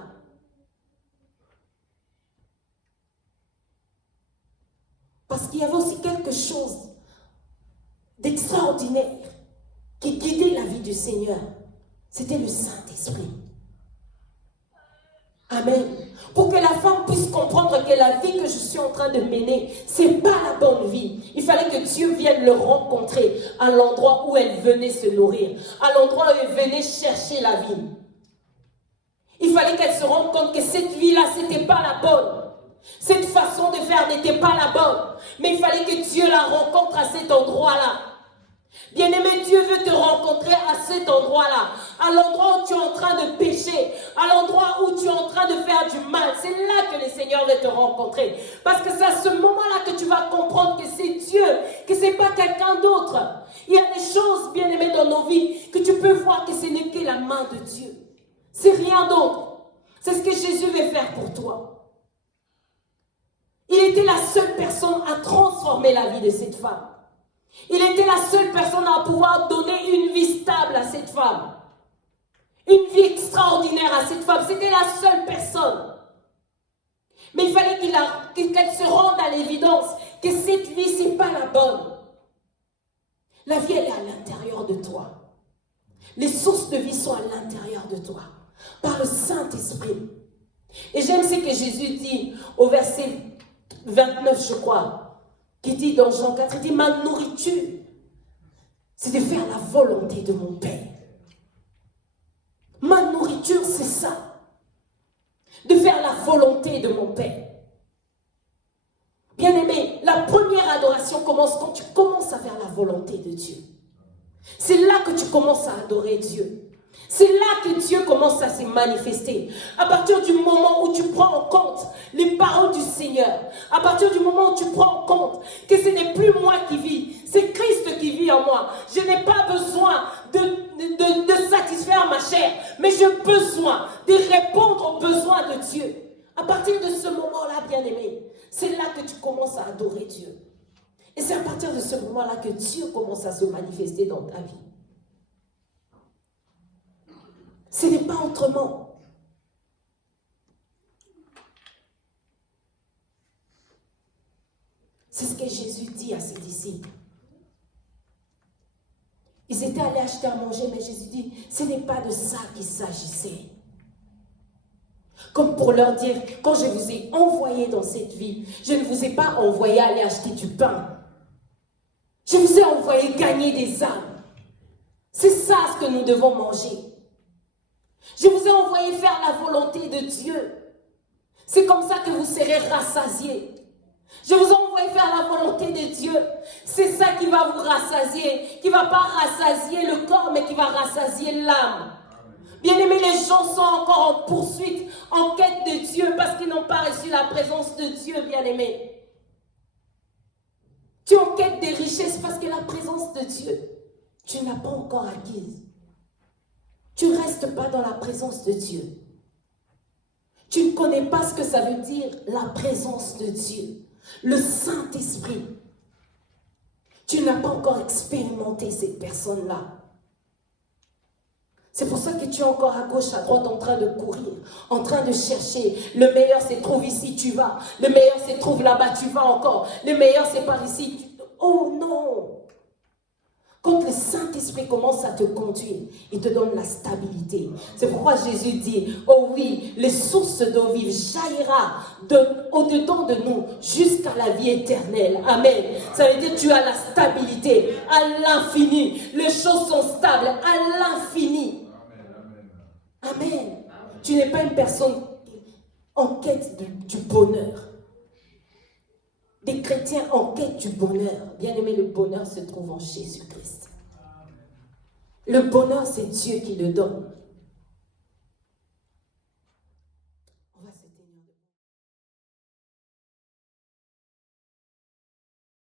Parce qu'il y avait aussi quelque chose d'extraordinaire qui guidait la vie du Seigneur. C'était le Saint-Esprit. Amen. Pour que la femme puisse comprendre que la vie que je suis en train de mener, ce n'est pas la bonne vie. Il fallait que Dieu vienne le rencontrer à l'endroit où elle venait se nourrir, à l'endroit où elle venait chercher la vie. Il fallait qu'elle se rende compte que cette vie-là, ce n'était pas la bonne. Cette façon de faire n'était pas la bonne. Mais il fallait que Dieu la rencontre à cet endroit-là. Bien-aimé, Dieu veut te rencontrer à cet endroit-là, à l'endroit où tu es en train de pécher, à l'endroit où tu es en train de faire du mal. C'est là que le Seigneur veut te rencontrer. Parce que c'est à ce moment-là que tu vas comprendre que c'est Dieu, que ce n'est pas quelqu'un d'autre. Il y a des choses, bien-aimées, dans nos vies que tu peux voir que ce n'est que la main de Dieu. C'est rien d'autre. C'est ce que Jésus veut faire pour toi. Il était la seule personne à transformer la vie de cette femme. Il était la seule personne à pouvoir donner une vie stable à cette femme. Une vie extraordinaire à cette femme. C'était la seule personne. Mais il fallait qu'elle se rende à l'évidence que cette vie, ce n'est pas la bonne. La vie, elle est à l'intérieur de toi. Les sources de vie sont à l'intérieur de toi. Par le Saint-Esprit. Et j'aime ce que Jésus dit au verset 29, je crois. Qui dit dans Jean 4, il dit, ma nourriture, c'est de faire la volonté de mon Père. Ma nourriture, c'est ça. De faire la volonté de mon Père. Bien-aimé, la première adoration commence quand tu commences à faire la volonté de Dieu. C'est là que tu commences à adorer Dieu. C'est là que Dieu commence à se manifester. À partir du moment où tu prends en compte les paroles du Seigneur, à partir du moment où tu prends en compte que ce n'est plus moi qui vis, c'est Christ qui vit en moi. Je n'ai pas besoin de satisfaire ma chair, mais j'ai besoin de répondre aux besoins de Dieu. À partir de ce moment-là, bien-aimé, c'est là que tu commences à adorer Dieu. Et c'est à partir de ce moment-là que Dieu commence à se manifester dans ta vie. Ce n'est pas autrement. C'est ce que Jésus dit à ses disciples. Ils étaient allés acheter à manger, mais Jésus dit, ce n'est pas de ça qu'il s'agissait. Comme pour leur dire, quand je vous ai envoyé dans cette vie, je ne vous ai pas envoyé aller acheter du pain. Je vous ai envoyé gagner des âmes. C'est ça ce que nous devons manger. Je vous ai envoyé faire la volonté de Dieu. C'est comme ça que vous serez rassasiés. Je vous ai envoyé faire la volonté de Dieu. C'est ça qui va vous rassasier. Qui ne va pas rassasier le corps, mais qui va rassasier l'âme. Bien-aimés, les gens sont encore en poursuite, en quête de Dieu, parce qu'ils n'ont pas reçu la présence de Dieu, bien-aimés. Tu es en quête des richesses parce que la présence de Dieu, tu ne l'as pas encore acquise. Tu ne restes pas dans la présence de Dieu. Tu ne connais pas ce que ça veut dire, la présence de Dieu, le Saint-Esprit. Tu n'as pas encore expérimenté cette personne-là. C'est pour ça que tu es encore à gauche, à droite, en train de courir, en train de chercher. Le meilleur se trouve ici, tu vas. Le meilleur se trouve là-bas, tu vas encore. Le meilleur c'est par ici. Oh non! Quand le Saint Saint-Esprit commence à te conduire, il te donne la stabilité. C'est pourquoi Jésus dit, oh oui, les sources d'eau vive jaillira au-dedans de nous jusqu'à la vie éternelle. Amen. Ça veut dire que tu as la stabilité à l'infini. Les choses sont stables à l'infini. Amen. Tu n'es pas une personne en quête du bonheur. Des chrétiens en quête du bonheur. Bien aimé, le bonheur se trouve en Jésus-Christ. Le bonheur, c'est Dieu qui le donne.